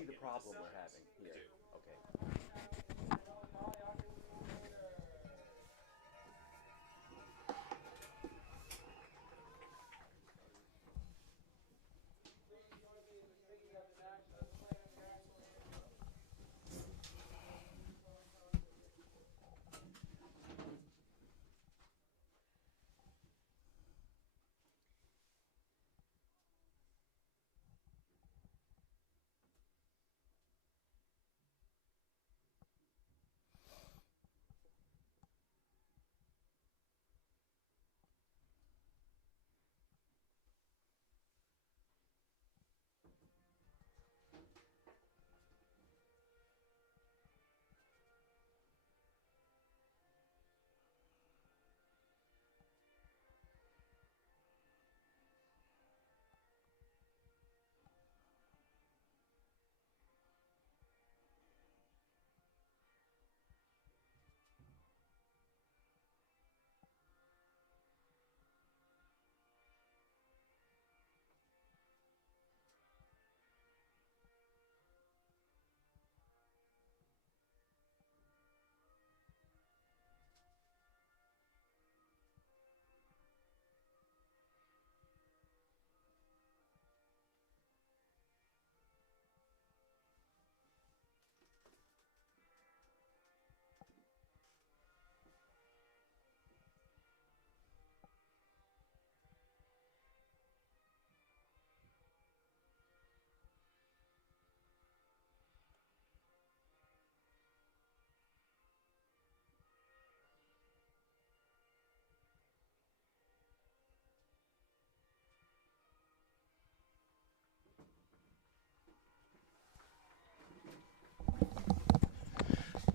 see the problem we're having here. Okay.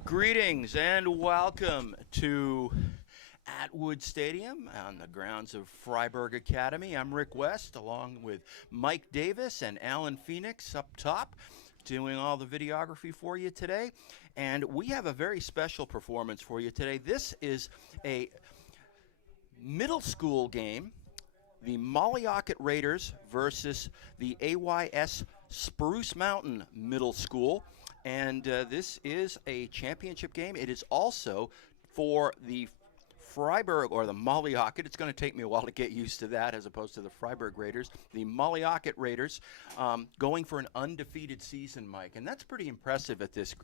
Greetings and welcome to Atwood Stadium on the grounds of Freiburg Academy. I'm Rick West along with Mike Davis and Alan Phoenix up top doing all the videography for you today. And we have a very special performance for you today. This is a middle school game, the Ockett Raiders versus the AYS Spruce Mountain Middle School. And this is a championship game. It is also for the Freiburg, or the Ockett. It's going to take me a while to get used to that as opposed to the Freiburg Raiders. The Ockett Raiders going for an undefeated season, Mike. And that's pretty impressive at this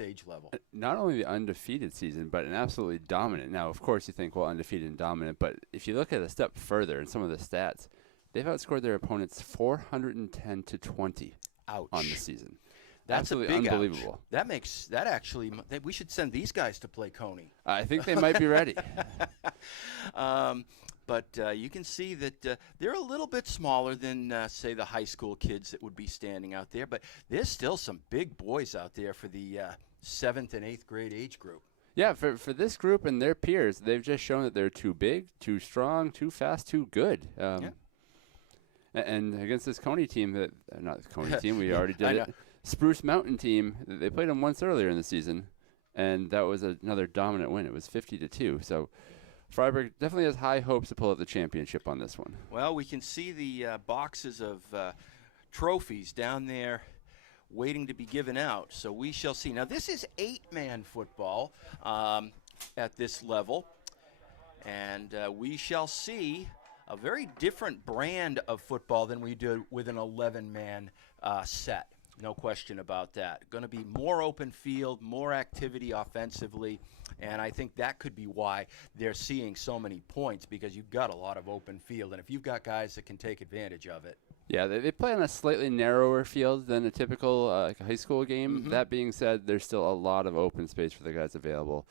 age level. Not only the undefeated season, but an absolutely dominant. Now, of course, you think, well, undefeated and dominant. But if you look at a step further in some of the stats, they've outscored their opponents 410 to 20 Ouch. On the season. That's absolutely a big unbelievable. Ouch. That actually, we should send these guys to play Coney. I think they might be ready. But you can see that they're a little bit smaller than, say, the high school kids that would be standing out there. But there's still some big boys out there for the 7th and 8th grade age group. Yeah, for this group and their peers, they've just shown that they're too big, too strong, too fast, too good. Yeah. And against this Coney team, not the Coney team, we already did it. Spruce Mountain team, they played them once earlier in the season, and that was another dominant win. It was 50-2. So Freiburg definitely has high hopes to pull out the championship on this one. Well, we can see the boxes of trophies down there waiting to be given out, so we shall see. Now, this is 8-man football at this level, and we shall see a very different brand of football than we do with an 11-man set. No question about that. Going to be more open field, more activity offensively, and I think that could be why they're seeing so many points, because you've got a lot of open field, and if you've got guys that can take advantage of it. Yeah, they play on a slightly narrower field than a typical like a high school game. Mm-hmm. That being said, there's still a lot of open space for the guys available.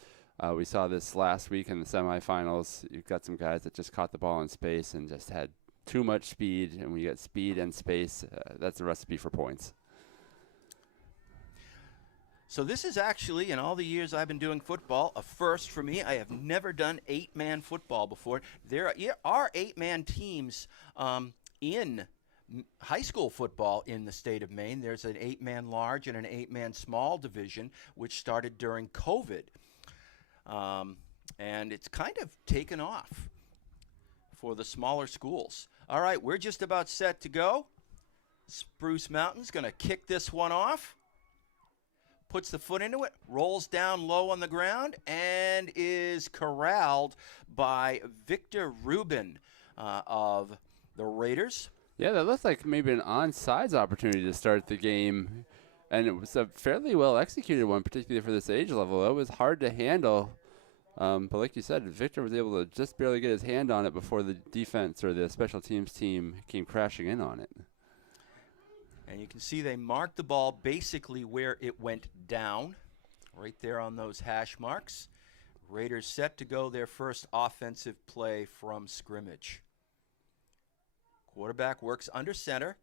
We saw this last week in the semifinals. You've got some guys that just caught the ball in space and just had too much speed, and when you get speed and space, that's a recipe for points. So this is actually, in all the years I've been doing football, a first for me. I have never done 8-man football before. There are 8-man teams in high school football in the state of Maine. There's an 8-man large and an 8-man small division, which started during COVID. And it's kind of taken off for the smaller schools. All right, we're just about set to go. Spruce Mountain's going to kick this one off. puts the foot into it, rolls down low on the ground, and is corralled by Victor Rubin of the Raiders. Yeah, that looked like maybe an onside opportunity to start the game, and it was a fairly well executed one, particularly for this age level. It was hard to handle, but like you said, Victor was able to just barely get his hand on it before the defense or the special teams team came crashing in on it. And you can see they marked the ball basically where it went down, right there on those hash marks. Raiders set to go their first offensive play from scrimmage. Quarterback works under center.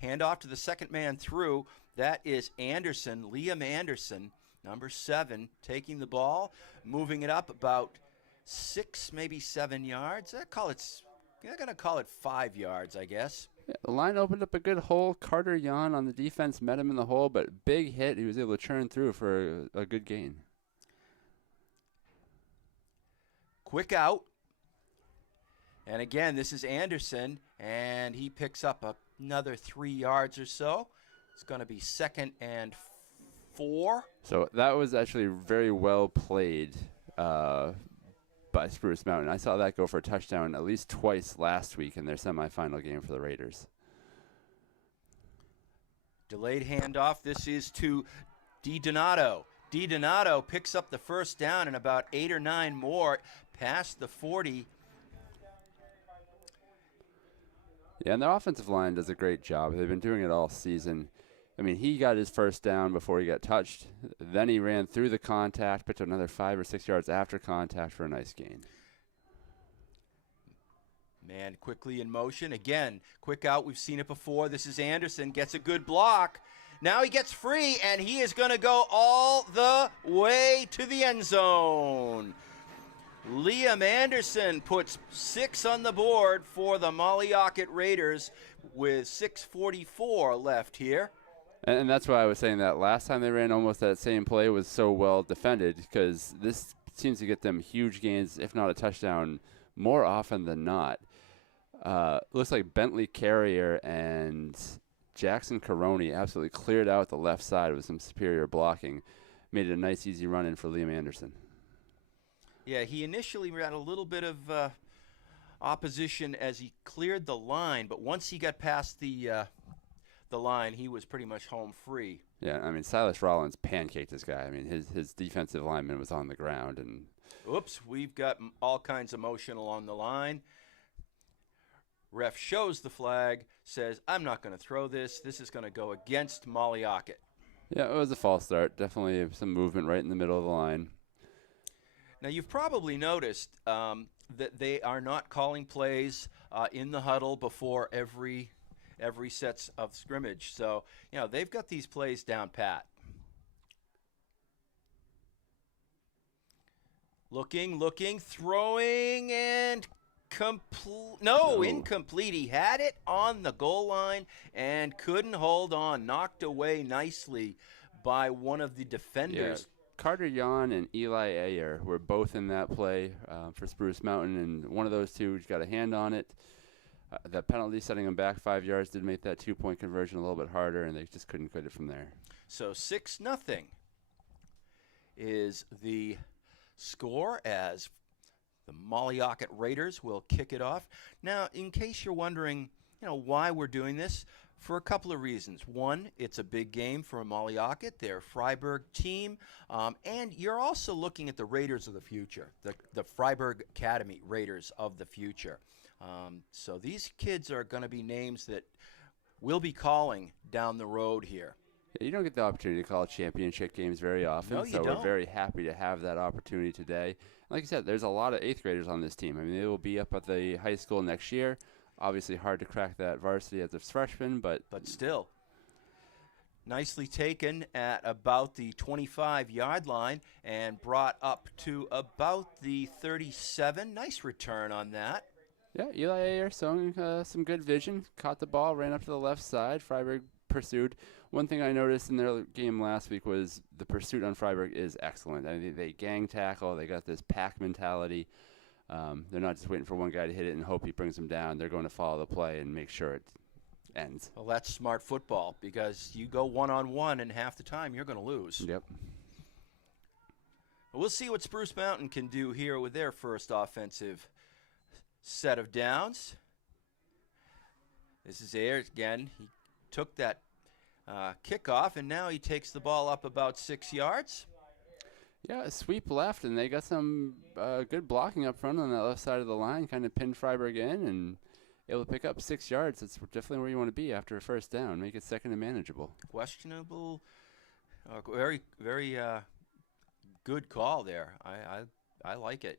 Handoff to the second man through. That is Anderson, Liam Anderson, number 7, taking the ball, moving it up about 6, maybe 7 yards. They're going to call it 5 yards, I guess. Yeah, the line opened up a good hole. Carter Yon on the defense met him in the hole, but big hit. He was able to churn through for a good gain. Quick out. And again, this is Anderson, and he picks up another 3 yards or so. It's going to be 2nd and 4. So that was actually very well played by Spruce Mountain. I saw that go for a touchdown at least twice last week in their semifinal game for the Raiders. Delayed handoff. This is to DiDonato. DiDonato picks up the first down and about 8 or 9 more past the 40. Yeah, and their offensive line does a great job. They've been doing it all season. I mean, he got his first down before he got touched. Then he ran through the contact, picked up another 5 or 6 yards after contact for a nice gain. Man quickly in motion. Again, quick out. We've seen it before. This is Anderson. Gets a good block. Now he gets free, and he is going to go all the way to the end zone. Liam Anderson puts 6 on the board for the Ockett Raiders with 6:44 left here. And that's why I was saying that last time they ran almost that same play was so well defended, because this seems to get them huge gains, if not a touchdown, more often than not. Looks like Bentley Carrier and Jackson Caroni absolutely cleared out the left side with some superior blocking. Made it a nice, easy run-in for Liam Anderson. Yeah, he initially had a little bit of opposition as he cleared the line, but once he got past the line, he was pretty much home free. Yeah, I mean, Silas Rollins pancaked this guy. I mean, his defensive lineman was on the ground. And oops, we've got all kinds of motion along the line. Ref shows the flag, says, I'm not going to throw this. This is going to go against Ockett. Yeah, it was a false start. Definitely some movement right in the middle of the line. Now, you've probably noticed that they are not calling plays in the huddle before every sets of scrimmage. So, they've got these plays down pat. Looking, throwing, and incomplete. He had it on the goal line and couldn't hold on. Knocked away nicely by one of the defenders. Yeah. Carter Yon and Eli Ayer were both in that play for Spruce Mountain, and one of those two got a hand on it. The penalty setting them back 5 yards did make that 2-point conversion a little bit harder, and they just couldn't get it from there. So 6-0 is the score as the Ockett Raiders will kick it off. Now, in case you're wondering, why we're doing this, for a couple of reasons. One, it's a big game for Ockett, their Freiburg team, and you're also looking at the Raiders of the future, the Freiburg Academy Raiders of the future. So these kids are going to be names that we'll be calling down the road here. Yeah, you don't get the opportunity to call championship games very often, No, you so don't. We're very happy to have that opportunity today. Like I said, there's a lot of 8th graders on this team. I mean, they will be up at the high school next year. Obviously hard to crack that varsity as a freshman, but still. Nicely taken at about the 25-yard line and brought up to about the 37. Nice return on that. Yeah, Eli Ayer showing some good vision. Caught the ball, ran up to the left side. Freiburg pursued. One thing I noticed in their game last week was the pursuit on Freiburg is excellent. I mean, they gang tackle. They got this pack mentality. They're not just waiting for one guy to hit it and hope he brings them down. They're going to follow the play and make sure ends. Well, that's smart football because you go one-on-one and half the time you're going to lose. Yep. We'll see what Spruce Mountain can do here with their first offensive set of downs. This is Ayers again. He took that kickoff, and now he takes the ball up about 6 yards. Yeah, a sweep left, and they got some good blocking up front on that left side of the line, kind of pinned Freiburg in, and able to pick up 6 yards. That's definitely where you want to be after a first down. Make it second and manageable. Questionable, very, very good call there. I like it.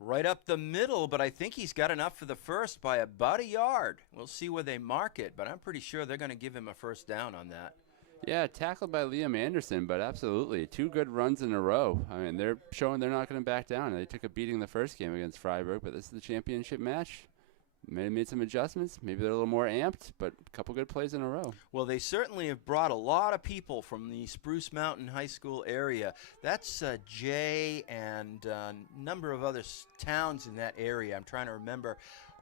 Right up the middle, but I think he's got enough for the first by about a yard. We'll see where they mark it, but I'm pretty sure they're going to give him a first down on that. Yeah, tackled by Liam Anderson, but absolutely. 2 good runs in a row. I mean, they're showing they're not going to back down. They took a beating the first game against Freiburg, but this is the championship match. Made some adjustments. Maybe they're a little more amped, but a couple good plays in a row. Well, they certainly have brought a lot of people from the Spruce Mountain High School area. That's Jay and a number of other towns in that area. I'm trying to remember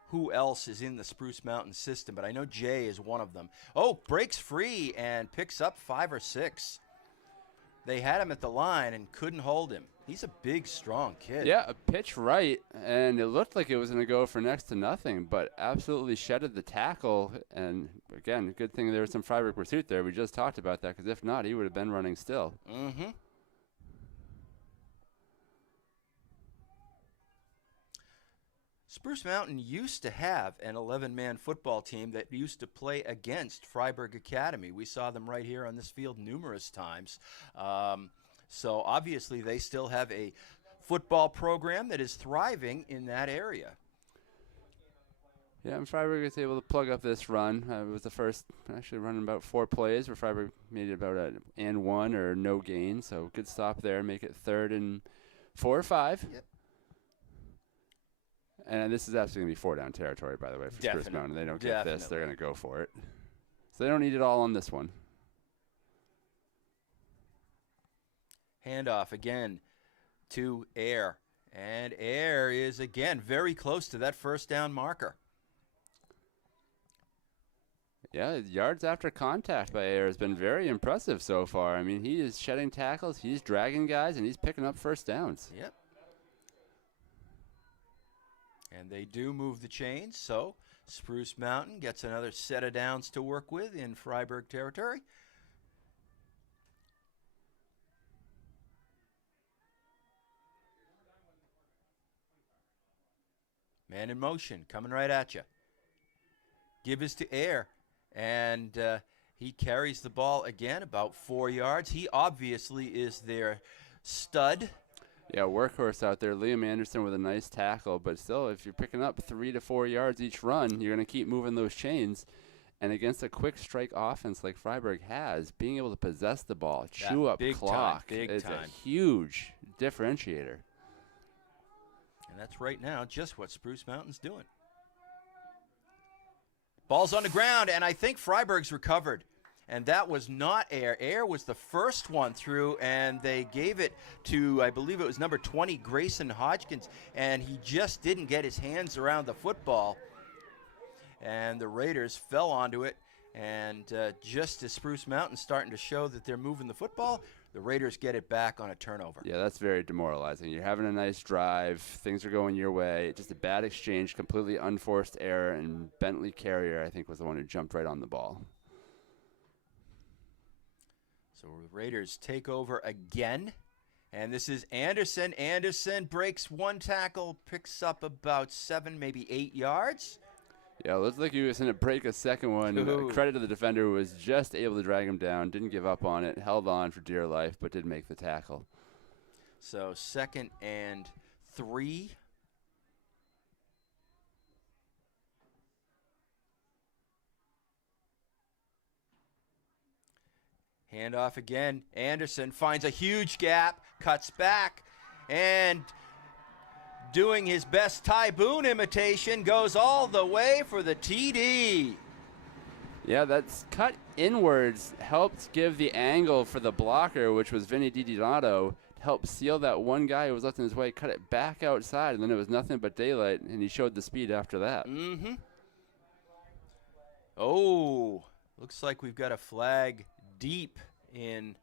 who else is in the Spruce Mountain system, but I know Jay is one of them. Oh, breaks free and picks up 5 or 6. They had him at the line and couldn't hold him. He's a big, strong kid. Yeah, a pitch right, and it looked like it was going to go for next to nothing, but absolutely shedded the tackle. And, again, good thing there was some Freiburg pursuit there. We just talked about that, because if not, he would have been running still. Mm-hmm. Spruce Mountain used to have an 11-man football team that used to play against Freiburg Academy. We saw them right here on this field numerous times. So obviously they still have a football program that is thriving in that area. Yeah, and Freiburg was able to plug up this run. It was the first, actually running about 4 plays where Freiburg made it about an and 1 or no gain. So good stop there, make it 3rd and 4 or 5. Yep. And this is absolutely going to be 4-down territory, by the way, for Spruce Mountain. They don't get this, they're going to go for it. So they don't need it all on this one. Handoff again to Air. And Air is, again, very close to that first down marker. Yeah, yards after contact by Air has been very impressive so far. I mean, he is shedding tackles, he's dragging guys, and he's picking up first downs. Yep. And they do move the chains, so Spruce Mountain gets another set of downs to work with in Freiburg territory. Man in motion, coming right at you. Give is to Air, and he carries the ball again about 4 yards. He obviously is their stud. Yeah, workhorse out there. Liam Anderson with a nice tackle, but still, if you're picking up 3 to 4 yards each run, you're going to keep moving those chains. And against a quick strike offense like Freiburg has, being able to possess the ball, chew up clock, is a huge differentiator. And that's right now just what Spruce Mountain's doing. Ball's on the ground, and I think Freiburg's recovered. And that was not Air. Air was the first one through, and they gave it to, I believe it was number 20, Grayson Hodgkins, and he just didn't get his hands around the football. And the Raiders fell onto it, and just as Spruce Mountain's starting to show that they're moving the football, the Raiders get it back on a turnover. Yeah, that's very demoralizing. You're having a nice drive. Things are going your way. Just a bad exchange, completely unforced error, and Bentley Carrier, I think, was the one who jumped right on the ball. So the Raiders take over again, and this is Anderson. Anderson breaks 1 tackle, picks up about 7, maybe 8 yards. Yeah, looks like he was going to break a second one. Credit to the defender who was just able to drag him down, didn't give up on it, held on for dear life, but did make the tackle. So 2nd and 3. Handoff again. Anderson finds a huge gap, cuts back, and doing his best Ty Boone imitation, goes all the way for the TD. Yeah, that's cut inwards, helped give the angle for the blocker, which was Vinny DiDonato, help seal that one guy who was left in his way, cut it back outside, and then it was nothing but daylight, and he showed the speed after that. Mm-hmm. Oh, looks like we've got a flag deep in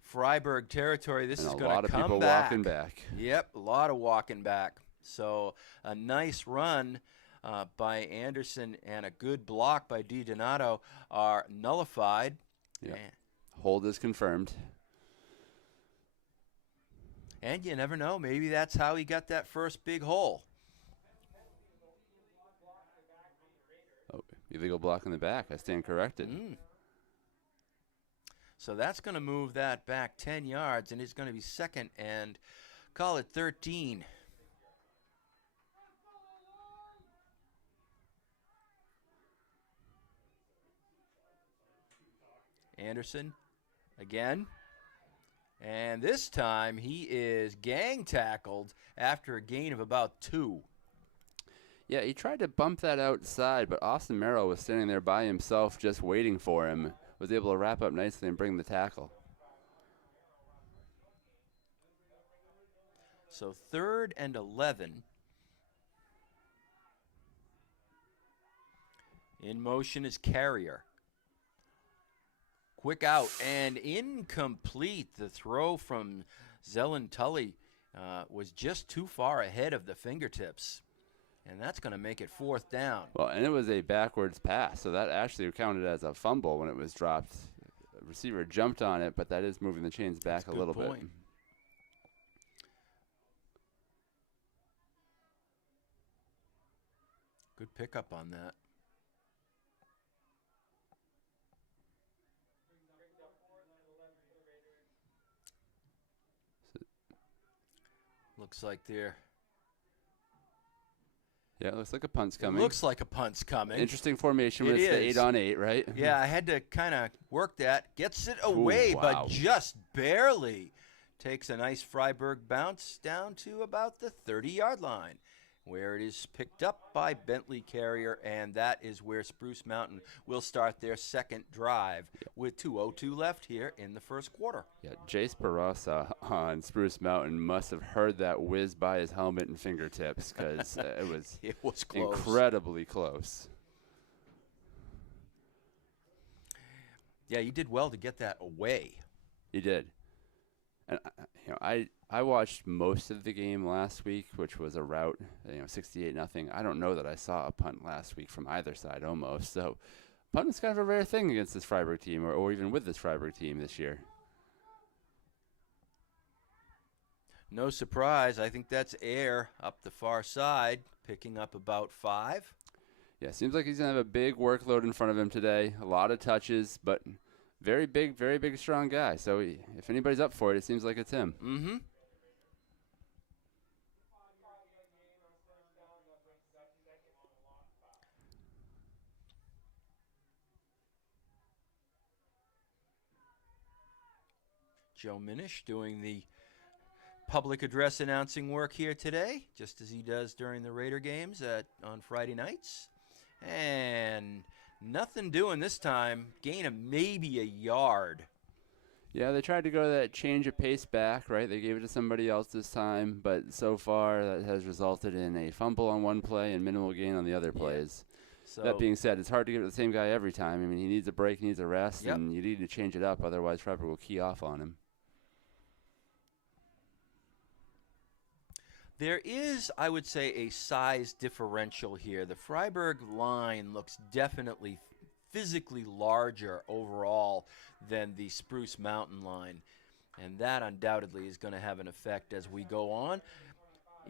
Freiburg territory. This is going to come back. A lot of people walking back. Yep, a lot of walking back. So a nice run by Anderson and a good block by Di Donato are nullified. Yeah. Hold is confirmed. And you never know. Maybe that's how he got that first big hole. Oh, illegal block in the back. I stand corrected. So that's going to move that back 10 yards, and it's going to be second and call it 13. Anderson again. And this time he is gang tackled after a gain of about 2. Yeah, he tried to bump that outside, but Austin Merrill was standing there by himself just waiting for him. Was able to wrap up nicely and bring the tackle. So 3rd and 11. In motion is Carrier. Quick out and incomplete. The throw from Zelen Tully was just too far ahead of the fingertips. And that's going to make it 4th down. Well, and it was a backwards pass, so that actually counted as a fumble when it was dropped. The receiver jumped on it, but that is moving the chains back a little bit. Good pickup on that. Looks like they're... Yeah, it looks like a punt's coming. It looks like a punt's coming. Interesting formation with the 8-on-8, right? Yeah, I had to kind of work that. Gets it away, but just barely. Takes a nice Freiburg bounce down to about the 30-yard line, where it is picked up by Bentley Carrier, and that is where Spruce Mountain will start their second drive with 2:02 left here in the first quarter. Yeah, Jace Barrosa on Spruce Mountain must have heard that whiz by his helmet and fingertips, because it was close. Incredibly close. Yeah, you did well to get that away. He did. And I watched most of the game last week, which was a rout, 68-0. I don't know that I saw a punt last week from either side almost. So punt is kind of a rare thing against this Freiburg team, or even with this Freiburg team this year. No surprise. I think that's Air up the far side, picking up about 5. Yeah, seems like he's going to have a big workload in front of him today. A lot of touches, but very big, strong guy. So if anybody's up for it, it seems like it's him. Mm-hmm. Joe Minish doing the public address announcing work here today, just as he does during the Raider games on Friday nights. And nothing doing this time. Gain of maybe a yard. Yeah, they tried to go that change of pace back, right? They gave it to somebody else this time, but so far that has resulted in a fumble on one play and minimal gain on the other plays. So that being said, it's hard to give it to the same guy every time. I mean, he needs a break, he needs a rest, and you need to change it up. Otherwise, Freiburg will key off on him. There is, I would say, a size differential here. The Freiburg line looks definitely physically larger overall than the Spruce Mountain line, and that undoubtedly is going to have an effect as we go on.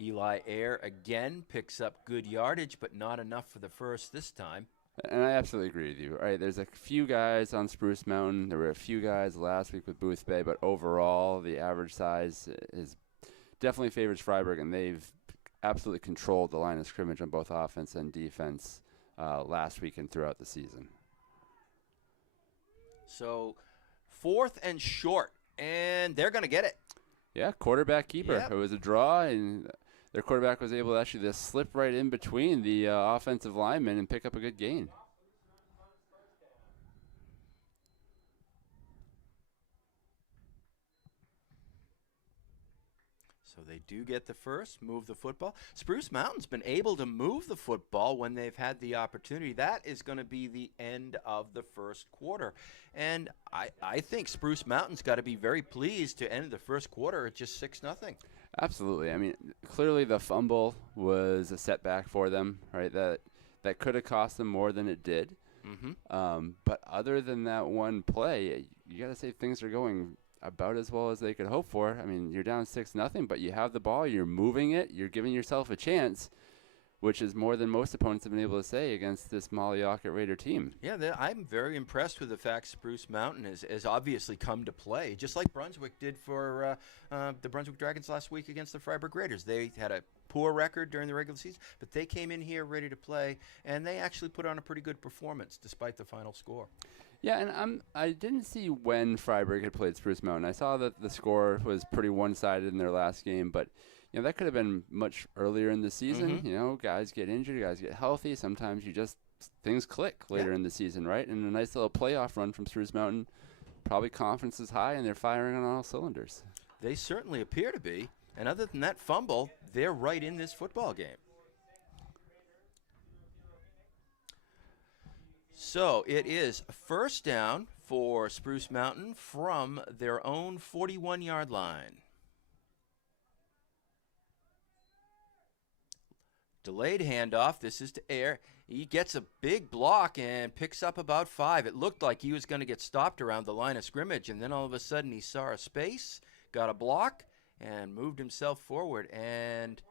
Eli Ayer again picks up good yardage, but not enough for the first this time. And I absolutely agree with you. All right, there's a few guys on Spruce Mountain. There were a few guys last week with Booth Bay, but overall the average size is definitely favors Freiburg, and they've absolutely controlled the line of scrimmage on both offense and defense last week and throughout the season. So 4th and short, and they're going to get it. Yeah, quarterback keeper. Yep. It was a draw, and their quarterback was able to actually just slip right in between the offensive linemen and pick up a good gain. So they do get the first, move the football. Spruce Mountain's been able to move the football when they've had the opportunity. That is going to be the end of the first quarter. And I think Spruce Mountain's got to be very pleased to end the first quarter at just 6-0. Absolutely. I mean, clearly the fumble was a setback for them, right? That could have cost them more than it did. But other than that one play, you got to say things are going about as well as they could hope for. I mean, you're down 6-0, but you have the ball, you're moving it, you're giving yourself a chance, which is more than most opponents have been able to say against this Molly Ockett Raider team. Yeah, I'm very impressed with the fact Spruce Mountain has obviously come to play, just like Brunswick did for the Brunswick Dragons last week against the Freiburg Raiders. They had a poor record during the regular season, but they came in here ready to play, and they actually put on a pretty good performance despite the final score. Yeah, and I didn't see when Freiburg had played Spruce Mountain. I saw that the score was pretty one-sided in their last game, but that could have been much earlier in the season. Guys get injured, guys get healthy. Sometimes things click later in the season, right? And a nice little playoff run from Spruce Mountain. Probably confidence is high, and they're firing on all cylinders. They certainly appear to be. And other than that fumble, they're right in this football game. So it is first down for Spruce Mountain from their own 41-yard line. Delayed handoff. This is to Air. He gets a big block and picks up about 5. It looked like he was going to get stopped around the line of scrimmage, and then all of a sudden he saw a space, got a block, and moved himself forward. And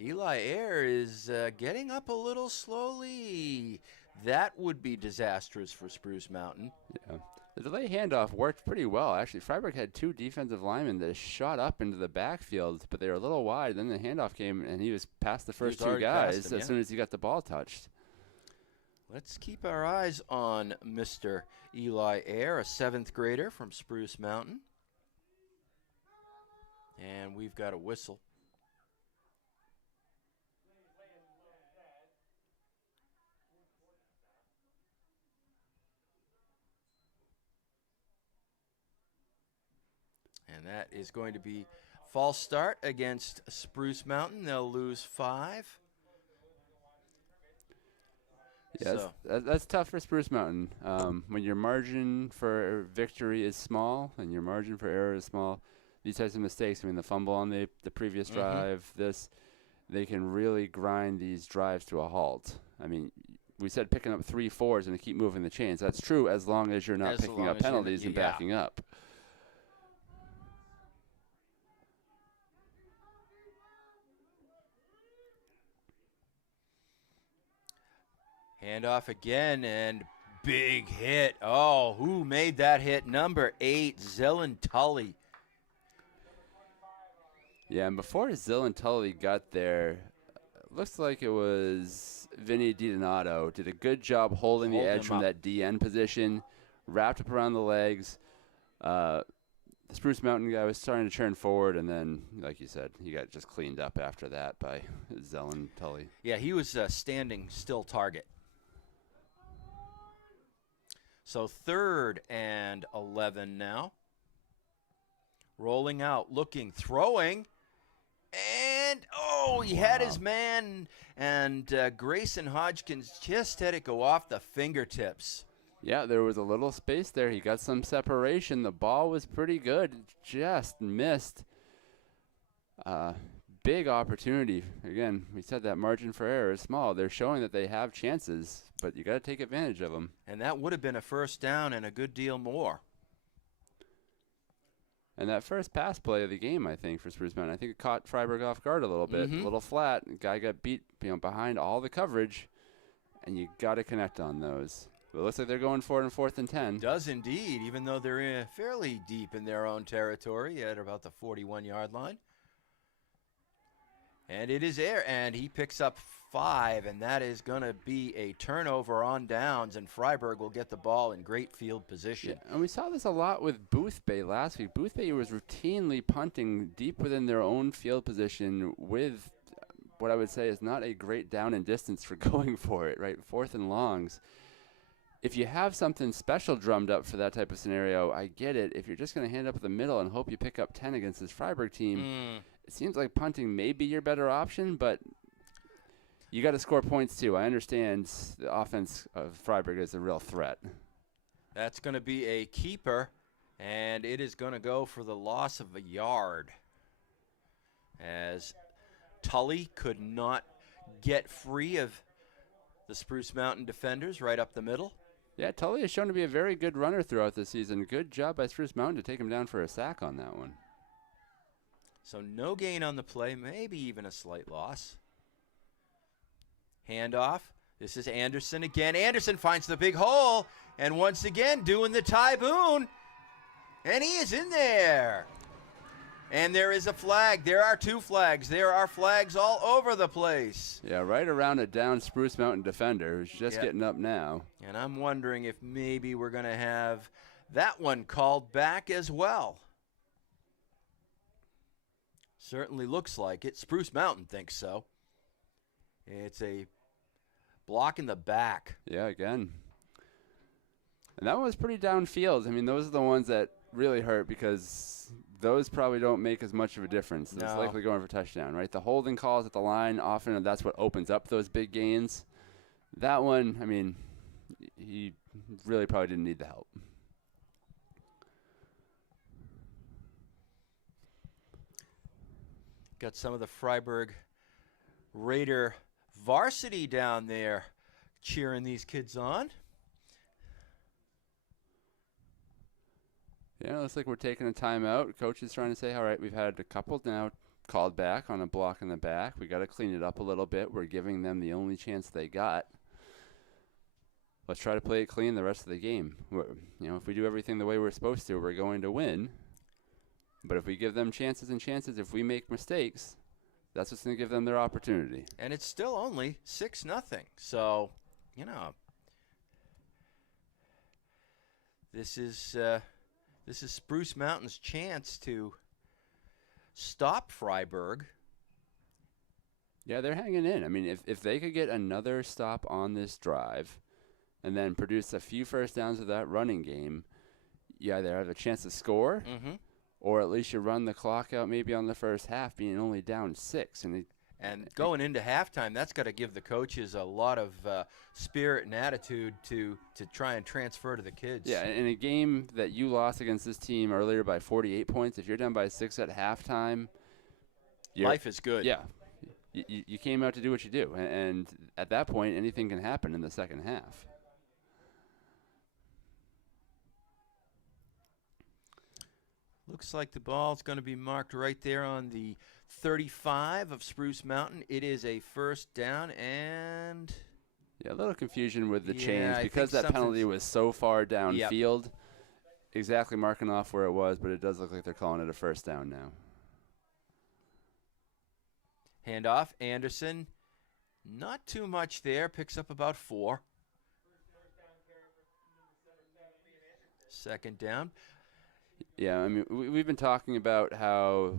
Eli Air is getting up a little slowly. That would be disastrous for Spruce Mountain. Yeah. The delay handoff worked pretty well. Actually, Freiburg had 2 defensive linemen that shot up into the backfield, but they were a little wide. Then the handoff came, and he was past the first 2 guys as soon as he got the ball touched. Let's keep our eyes on Mr. Eli Air, a 7th grader from Spruce Mountain. And we've got a whistle. And that is going to be false start against Spruce Mountain. They'll lose 5. Yeah, that's tough for Spruce Mountain. When your margin for victory is small and your margin for error is small, these types of mistakes, the fumble on the previous drive, they can really grind these drives to a halt. We said picking up 3-4 is going to keep moving the chains. That's true as long as you're not picking up penalties and backing up. Handoff again, and big hit. Oh, who made that hit? Number 8, Zillan Tully. Yeah, and before Zillan Tully got there, it looks like it was Vinny DiDonato. Did a good job holding the edge from that DN position, wrapped up around the legs. The Spruce Mountain guy was starting to turn forward, and then, like you said, he got just cleaned up after that by Zillan Tully. Yeah, he was a standing still target. So 3rd and 11 now. Rolling out, looking, throwing. And, he had his man. And Grayson Hodgkins just had it go off the fingertips. Yeah, there was a little space there. He got some separation. The ball was pretty good. Just missed. Big opportunity. Again, we said that margin for error is small. They're showing that they have chances, but you got to take advantage of them. And that would have been a first down and a good deal more. And that first pass play of the game, I think, for Spruce Mountain, I think it caught Freiburg off guard a little bit. A little flat. The guy got beat behind all the coverage, and you got to connect on those. But it looks like they're going for it in 4th and 10. Does indeed, even though they're fairly deep in their own territory at about the 41-yard line. And it is Air, and he picks up 5, and that is going to be a turnover on downs, and Freiburg will get the ball in great field position. Yeah, and we saw this a lot with Boothbay last week. Boothbay was routinely punting deep within their own field position with what I would say is not a great down and distance for going for it, right? 4th and longs. if you have something special drummed up for that type of scenario, I get it. If you're just going to hand up the middle and hope you pick up 10 against this Freiburg team, it seems like punting may be your better option, but you got to score points too. I understand the offense of Freiburg is a real threat. That's going to be a keeper, and it is going to go for the loss of a yard, as Tully could not get free of the Spruce Mountain defenders right up the middle. Yeah, Tully has shown to be a very good runner throughout the season. Good job by Spruce Mountain to take him down for a sack on that one. So no gain on the play, maybe even a slight loss. Handoff. This is Anderson again. Anderson finds the big hole, and once again doing the Tyboon, and he is in there. And there is a flag. There are 2 flags. There are flags all over the place. Yeah, right around a down Spruce Mountain defender who's just getting up now. And I'm wondering if maybe we're going to have that one called back as well. Certainly looks like it. Spruce Mountain thinks so. It's a block in the back. Yeah, again. And that one was pretty downfield. I mean, those are the ones that really hurt because those probably don't make as much of a difference. No. It's likely going for touchdown, right? The holding calls at the line, often that's what opens up those big gains. That one, I mean, he really probably didn't need the help. Got some of the Freiburg Raider varsity down there cheering these kids on. Yeah, it looks like we're taking a timeout. Coach is trying to say, all right, we've had a couple now called back on a block in the back. We got to clean it up a little bit. We're giving them the only chance they got. Let's try to play it clean the rest of the game. If we do everything the way we're supposed to, we're going to win. But if we give them chances and chances, if we make mistakes, that's what's going to give them their opportunity. And it's still only 6-0. So, this is Spruce Mountain's chance to stop Freiburg. Yeah, they're hanging in. I mean, if they could get another stop on this drive and then produce a few first downs with that running game, you either have a chance to score or at least you run the clock out maybe on the first half being only down 6. And going into halftime, that's got to give the coaches a lot of spirit and attitude to try and transfer to the kids. Yeah, in a game that you lost against this team earlier by 48 points, if you're down by 6 at halftime, life is good. Yeah, you came out to do what you do. And at that point, anything can happen in the second half. Looks like the ball's going to be marked right there on the 35 of Spruce Mountain. It is a first down, and yeah, a little confusion with the chains I because that penalty was so far downfield. Exactly marking off where it was, but it does look like they're calling it a first down now. Handoff, Anderson. Not too much there. Picks up about 4. Second down. Yeah, I mean, we've been talking about how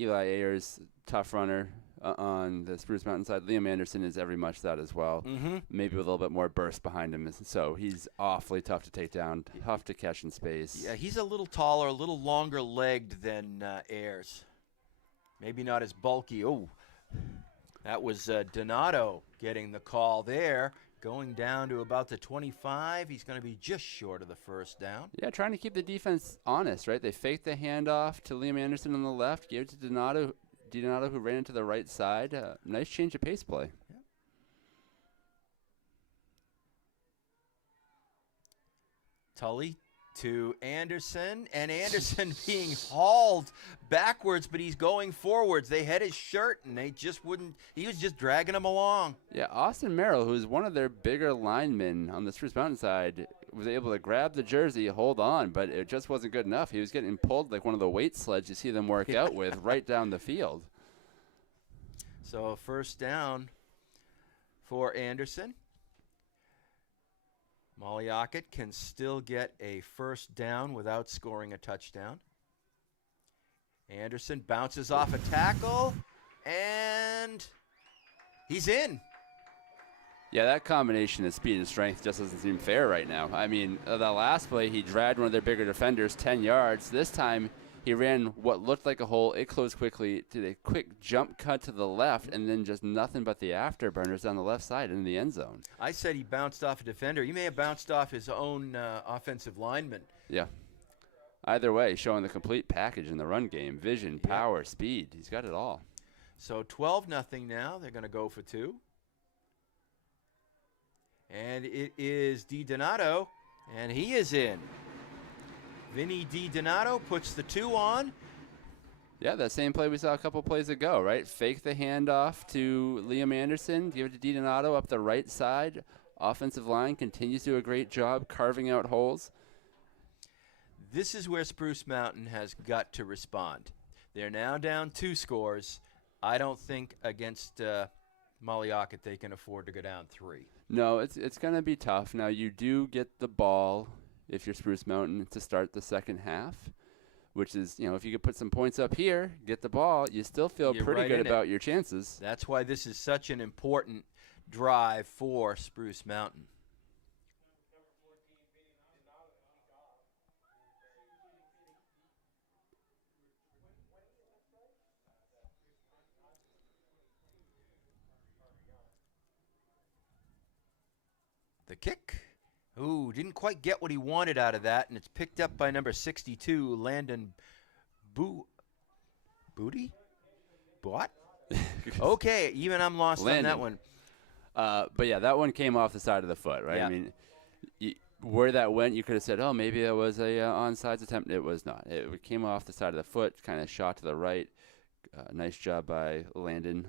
Eli Ayers, tough runner on the Spruce Mountain side. Liam Anderson is every much that as well. Maybe with a little bit more burst behind him. So he's awfully tough to take down, tough to catch in space. Yeah, he's a little taller, a little longer legged than Ayers. Maybe not as bulky. Oh, that was Donato getting the call there. Going down to about the 25. He's going to be just short of the first down. Yeah, trying to keep the defense honest, right? They faked the handoff to Liam Anderson on the left, gave it to Donato, who ran into the right side. Nice change of pace play. Yeah. Tully to Anderson, and Anderson being hauled backwards, but he's going forwards. They had his shirt, and they just wouldn't. He was just dragging him along. Yeah, Austin Merrill, who's one of their bigger linemen on the Spruce Mountain side, was able to grab the jersey, hold on, but it just wasn't good enough. He was getting pulled like one of the weight sleds you see them work out with right down the field. So first down for Anderson. Molly Ockett can still get a first down without scoring a touchdown. Anderson bounces off a tackle, and he's in. Yeah, that combination of speed and strength just doesn't seem fair right now. I mean, the last play, he dragged one of their bigger defenders 10 yards. This time, he ran what looked like a hole. It closed quickly, did a quick jump cut to the left, and then just nothing but the afterburners on the left side in the end zone. I said he bounced off a defender. He may have bounced off his own offensive lineman. Yeah. Either way, showing the complete package in the run game. Vision, power, speed. He's got it all. So 12-0 now. They're going to go for 2. And it is DiDonato, and he is in. Vinny DiDonato puts the 2 on. Yeah, that same play we saw a couple plays ago, right? Fake the handoff to Liam Anderson, give it to DiDonato up the right side. Offensive line continues to do a great job carving out holes. This is where Spruce Mountain has got to respond. They're now down 2 scores. I don't think against Molly Ockett they can afford to go down 3. No, it's going to be tough. Now, you do get the ball, if you're Spruce Mountain, to start the second half, which is, if you could put some points up here, get the ball, you still feel You're pretty right good in about your chances. That's why this is such an important drive for Spruce Mountain. The kick. Ooh, didn't quite get what he wanted out of that, and it's picked up by number 62, Landon Booty? What? Okay, even I'm lost on that one. But yeah, that one came off the side of the foot, right? Yeah. I mean, where that went, you could have said, oh, maybe it was a onside attempt. It was not. It came off the side of the foot, kind of shot to the right. Nice job by Landon.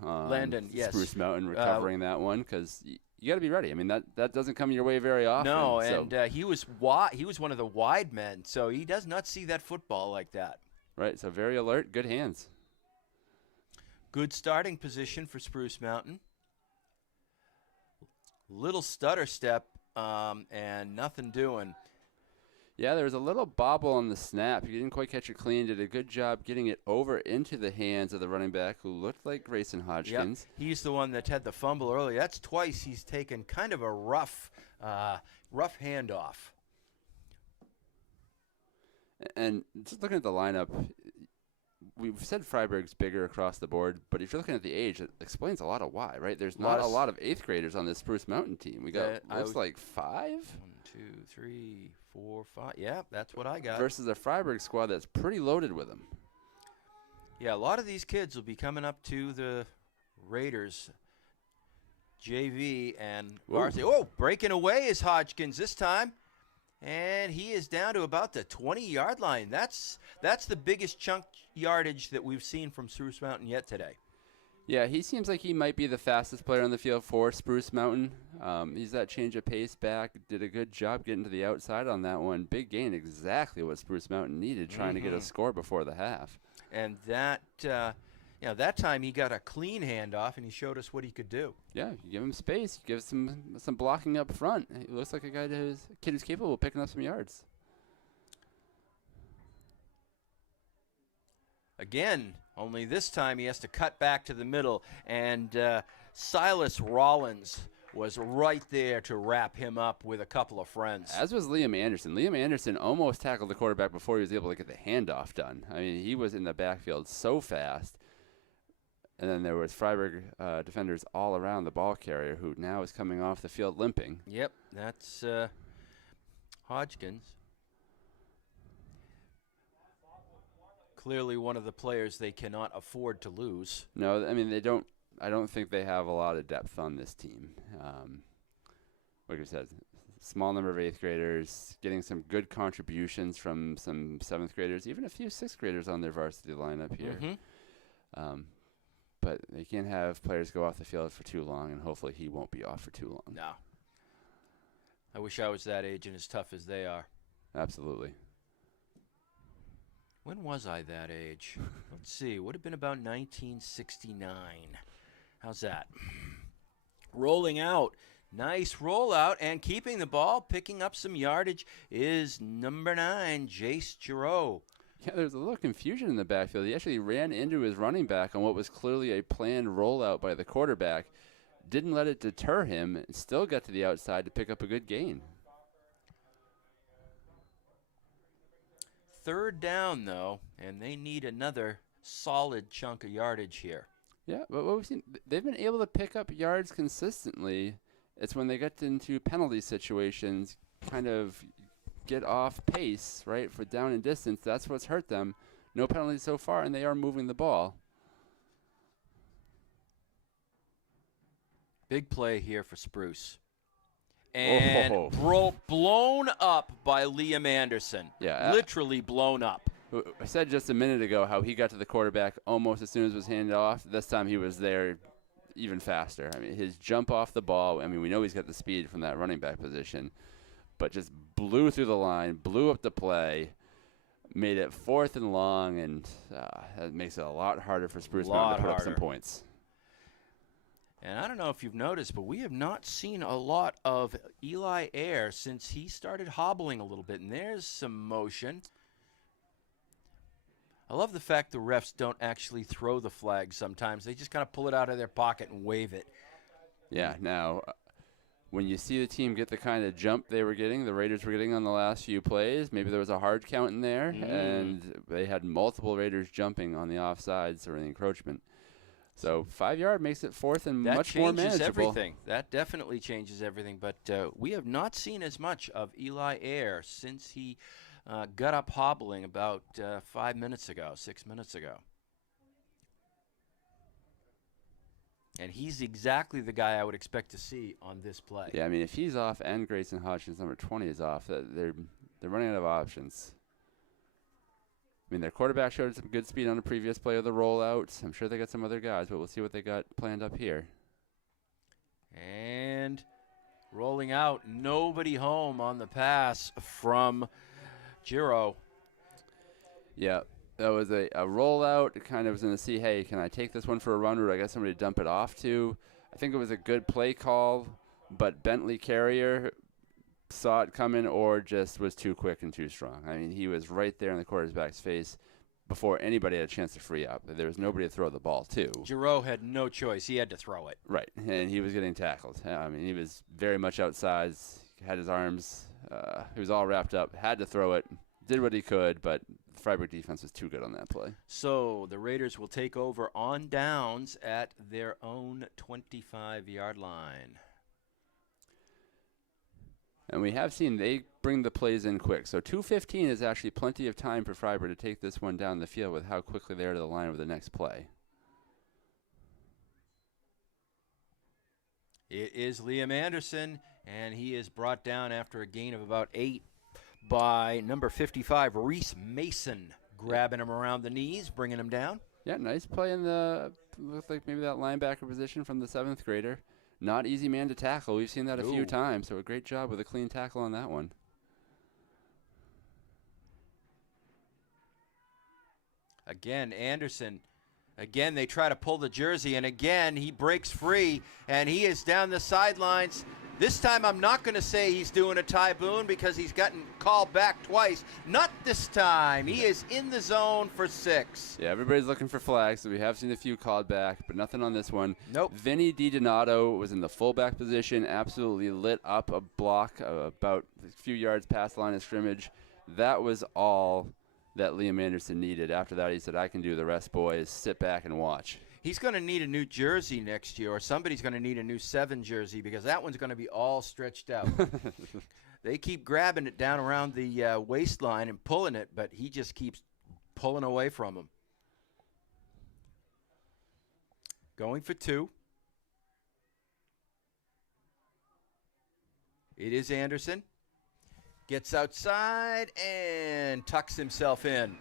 Yes. Spruce Mountain recovering that one, because you got to be ready. I mean, that doesn't come your way very often. No, and he was one of the wide men, so he does not see that football like that. Right, so very alert, good hands. Good starting position for Spruce Mountain. Little stutter step and nothing doing. Yeah, there was a little bobble on the snap. He didn't quite catch it clean. Did a good job getting it over into the hands of the running back, who looked like Grayson Hodgkins. Yep. He's the one that had the fumble earlier. That's twice he's taken kind of a rough handoff. And just looking at the lineup, we've said Freiburg's bigger across the board, but if you're looking at the age, it explains a lot of why, right? There's not a lot of 8th graders on this Spruce Mountain team. We got, looks like 5? 1, 2, 3, 4, 5. Yeah, that's what I got. Versus a Freiburg squad that's pretty loaded with them. Yeah, a lot of these kids will be coming up to the Raiders JV and varsity. Oh, breaking away is Hodgkins this time. And he is down to about the 20-yard line. That's the biggest chunk yardage that we've seen from Spruce Mountain yet today. Yeah, he seems like he might be the fastest player on the field for Spruce Mountain. He's that change of pace back. Did a good job getting to the outside on that one. Big gain, exactly what Spruce Mountain needed, trying to get a score before the half. And that time he got a clean handoff, and he showed us what he could do. Yeah, you give him space, you give some blocking up front. He looks like a kid who's capable of picking up some yards. Again, only this time he has to cut back to the middle, and Silas Rollins was right there to wrap him up with a couple of friends. As was Liam Anderson. Liam Anderson almost tackled the quarterback before he was able to get the handoff done. I mean, he was in the backfield so fast. And then there was Freiburg defenders all around the ball carrier, who now is coming off the field limping. Yep, that's Hodgkins. Clearly one of the players they cannot afford to lose. No, I mean, I don't think they have a lot of depth on this team. Like I said, small number of 8th graders, getting some good contributions from some 7th graders, even a few 6th graders on their varsity lineup here. But they can't have players go off the field for too long, and hopefully he won't be off for too long. No. I wish I was that age and as tough as they are. Absolutely. When was I that age? Let's see. Would have been about 1969. How's that? Rolling out. Nice rollout, and keeping the ball, picking up some yardage, is number 9, Jace Giroux. Yeah, there's a little confusion in the backfield. He actually ran into his running back on what was clearly a planned rollout by the quarterback. didn't let it deter him, and still got to the outside to pick up a good gain. Third down, though, and they need another solid chunk of yardage here. Yeah, but what we've seen, they've been able to pick up yards consistently. It's when they get into penalty situations, kind of get off pace, right, for down and distance. That's what's hurt them. No penalties so far, and they are moving the ball. Big play here for Spruce. And blown up by Liam Anderson. Yeah, literally blown up. I said just a minute ago how he got to the quarterback almost as soon as it was handed off. This time he was there even faster. I mean, his jump off the ball, I mean, we know he's got the speed from that running back position, but just blew through the line, blew up the play, made it 4th and long, and that makes it a lot harder for Spruce Mountain to put up some points. And I don't know if you've noticed, but we have not seen a lot of Eli Ayer since he started hobbling a little bit. And there's some motion. I love the fact the refs don't actually throw the flag sometimes. They just kind of pull it out of their pocket and wave it. Yeah, now, when you see the team get the kind of jump they were getting, the Raiders were getting on the last few plays, maybe there was a hard count in there, and they had multiple Raiders jumping on the offsides or the encroachment. So 5-yard makes it 4th and much more manageable. That changes everything. That definitely changes everything. But we have not seen as much of Eli Ayer since he got up hobbling about 6 minutes ago. And he's exactly the guy I would expect to see on this play. Yeah, I mean, if he's off and Grayson Hodgins, number 20, is off, they're running out of options. I mean, their quarterback showed some good speed on the previous play of the rollout. I'm sure they got some other guys, but we'll see what they got planned up here. And rolling out, nobody home on the pass from Giro. Yeah, that was a rollout. It kind of was going to see, hey, can I take this one for a run, or do I got somebody to dump it off to? I think it was a good play call, but Bentley Carrier saw it coming or just was too quick and too strong. I mean, he was right there in the quarterback's face before anybody had a chance to free up. There was nobody to throw the ball to. Giro had no choice. He had to throw it. Right, and he was getting tackled. I mean, he was very much outsized, had his arms, he was all wrapped up, had to throw it, did what he could, but the Freiburg defense was too good on that play. So the Raiders will take over on downs at their own 25-yard line. And we have seen they bring the plays in quick. So 2:15 is actually plenty of time for Freiburg to take this one down the field with how quickly they are to the line with the next play. It is Liam Anderson, and he is brought down after a gain of about 8 by number 55, Reese Mason, grabbing him around the knees, bringing him down. Yeah, nice play in the, looked like maybe that linebacker position from the 7th grader. Not easy man to tackle. We've seen that a few times, so a great job with a clean tackle on that one. Again, Anderson. Again, they try to pull the jersey, and again, he breaks free, and he is down the sidelines. This time, I'm not going to say he's doing a Ty Boone because he's gotten called back twice. Not this time. He is in the zone for 6. Yeah, everybody's looking for flags, so we have seen a few called back, but nothing on this one. Nope. Vinny DiDonato was in the fullback position, absolutely lit up a block about a few yards past the line of scrimmage. That was all that Liam Anderson needed. After that, he said, I can do the rest, boys. Sit back and watch. He's going to need a new jersey next year, or somebody's going to need a new 7 jersey because that one's going to be all stretched out. They keep grabbing it down around the waistline and pulling it, but he just keeps pulling away from him. Going for 2. It is Anderson. Gets outside and tucks himself in.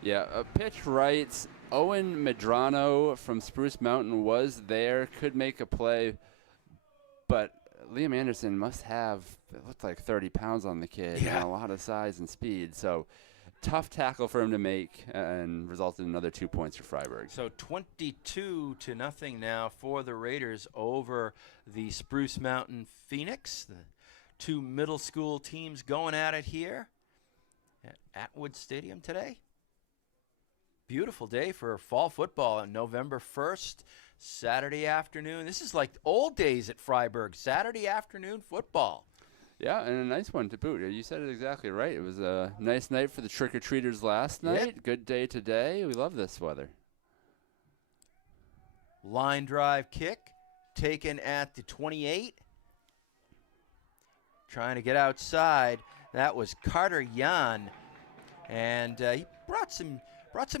Yeah, a pitch right. Owen Medrano from Spruce Mountain was there, could make a play, but Liam Anderson must have, it looked like 30 pounds on the kid, and a lot of size and speed. So tough tackle for him to make and resulted in another 2 points for Freiburg. So 22-0 now for the Raiders over the Spruce Mountain Phoenix. The 2 middle school teams going at it here at Atwood Stadium today. Beautiful day for fall football on November 1st, Saturday afternoon. This is like old days at Freiburg, Saturday afternoon football. Yeah, and a nice one to boot. You said it exactly right. It was a nice night for the trick-or-treaters last night. Good day today. We love this weather. Line drive kick taken at the 28. Trying to get outside. That was Carter Jan. And he brought some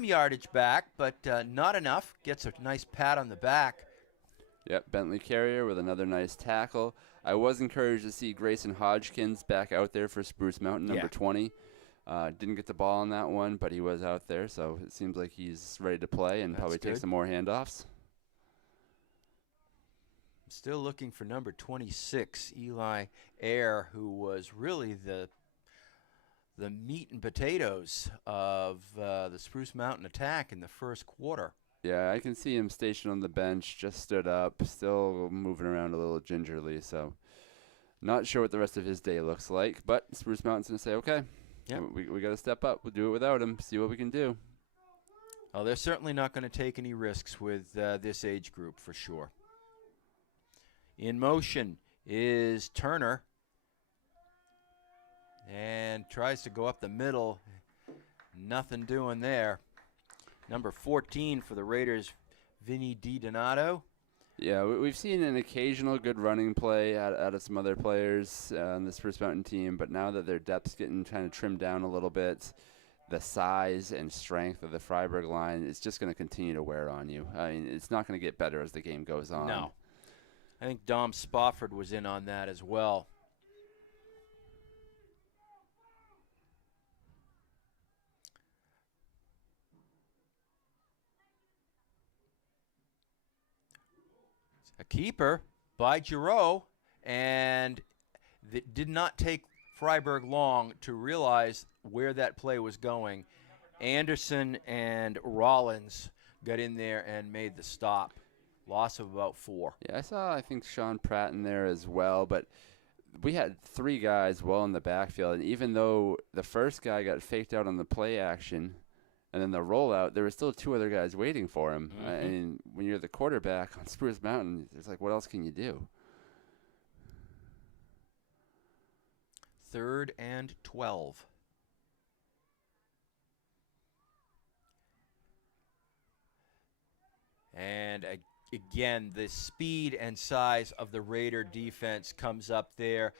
yardage back, but not enough. Gets a nice pat on the back. Yep, Bentley Carrier with another nice tackle. I was encouraged to see Grayson Hodgkins back out there for Spruce Mountain, number 20. Didn't get the ball on that one, but he was out there, so it seems like he's ready to play and probably take some more handoffs. Still looking for number 26, Eli Ayer, who was really the meat and potatoes of the Spruce Mountain attack in the first quarter. Yeah, I can see him stationed on the bench, just stood up, still moving around a little gingerly, so not sure what the rest of his day looks like, but Spruce Mountain's going to say, okay, we got to step up. We'll do it without him, see what we can do. Oh, they're certainly not going to take any risks with this age group for sure. In motion is Turner, and tries to go up the middle. Nothing doing there. Number 14 for the Raiders, Vinny DiDonato. Yeah, we've seen an occasional good running play out of some other players on the Spruce Mountain team, but now that their depth's getting kind of trimmed down a little bit, the size and strength of the Freiburg line is just going to continue to wear on you. I mean, it's not going to get better as the game goes on. No. I think Dom Spofford was in on that as well. A keeper by Giroux, and it did not take Freiburg long to realize where that play was going. Anderson and Rollins got in there and made the stop. Loss of about 4. Yeah, I think, Sean Pratt in there as well, but we had 3 guys well in the backfield, and even though the first guy got faked out on the play action and then the rollout, there were still 2 other guys waiting for him. Mm-hmm. I mean, when you're the quarterback on Spruce Mountain, it's like, what else can you do? 3rd and 12. And again, the speed and size of the Raider defense comes up there.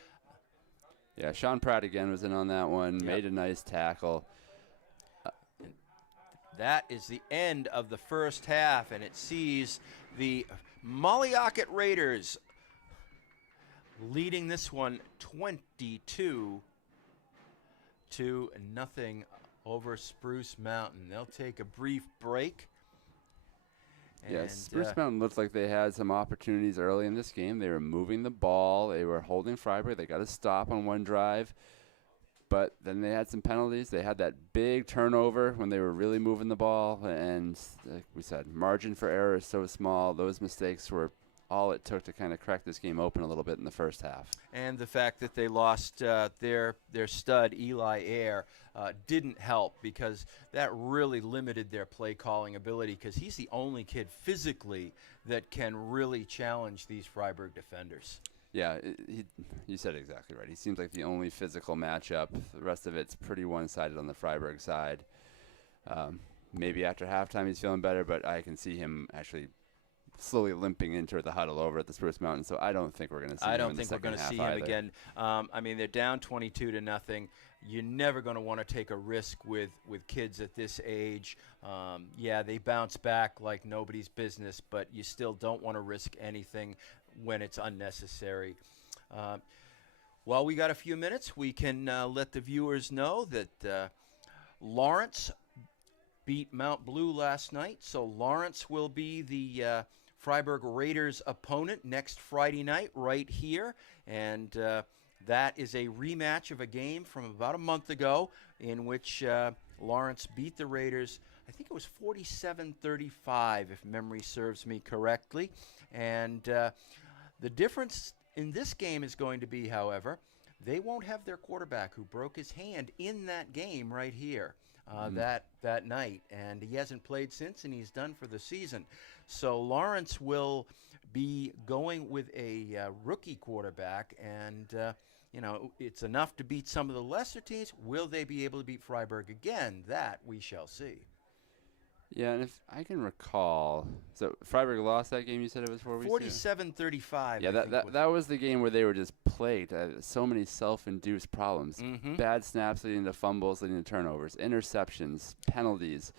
Yeah, Sean Pratt again was in on that one, made a nice tackle. That is the end of the first half, and it sees the Ockett Raiders leading this one 22-0 over Spruce Mountain. They'll take a brief break. Yes, Spruce Mountain looked like they had some opportunities early in this game. They were moving the ball. They were holding Freiburg. They got a stop on one drive. But then they had some penalties. They had that big turnover when they were really moving the ball. And like we said, margin for error is so small. Those mistakes were all it took to kind of crack this game open a little bit in the first half. And the fact that they lost their stud, Eli Ayer, didn't help, because that really limited their play calling ability, because he's the only kid physically that can really challenge these Freiburg defenders. Yeah, you said it exactly right. He seems like the only physical matchup. The rest of it's pretty one-sided on the Freiburg side. Maybe after halftime he's feeling better, but I can see him actually slowly limping into the huddle over at the Spruce Mountain, so I don't think we're going to see him. I don't think we're going to see him again. I mean, they're down 22-0. You're never going to want to take a risk with kids at this age. Yeah, they bounce back like nobody's business, but you still don't want to risk anything when it's unnecessary. While we got a few minutes, we can let the viewers know that Lawrence beat Mount Blue last night, so Lawrence will be the Freiburg Raiders opponent next Friday night right here, and that is a rematch of a game from about a month ago in which Lawrence beat the Raiders. I think it was 47-35, if memory serves me correctly. And the difference in this game is going to be, however, they won't have their quarterback who broke his hand in that game right here that night, and he hasn't played since, and he's done for the season. So Lawrence will be going with a rookie quarterback, and it's enough to beat some of the lesser teams. Will they be able to beat Freiburg again? That we shall see. Yeah, and if I can recall, so Freiburg lost that game, you said it was 4 weeks ago? 47-35. Yeah, that was the game where they were just plagued. So many self-induced problems. Bad snaps leading to fumbles, leading to turnovers, interceptions, penalties.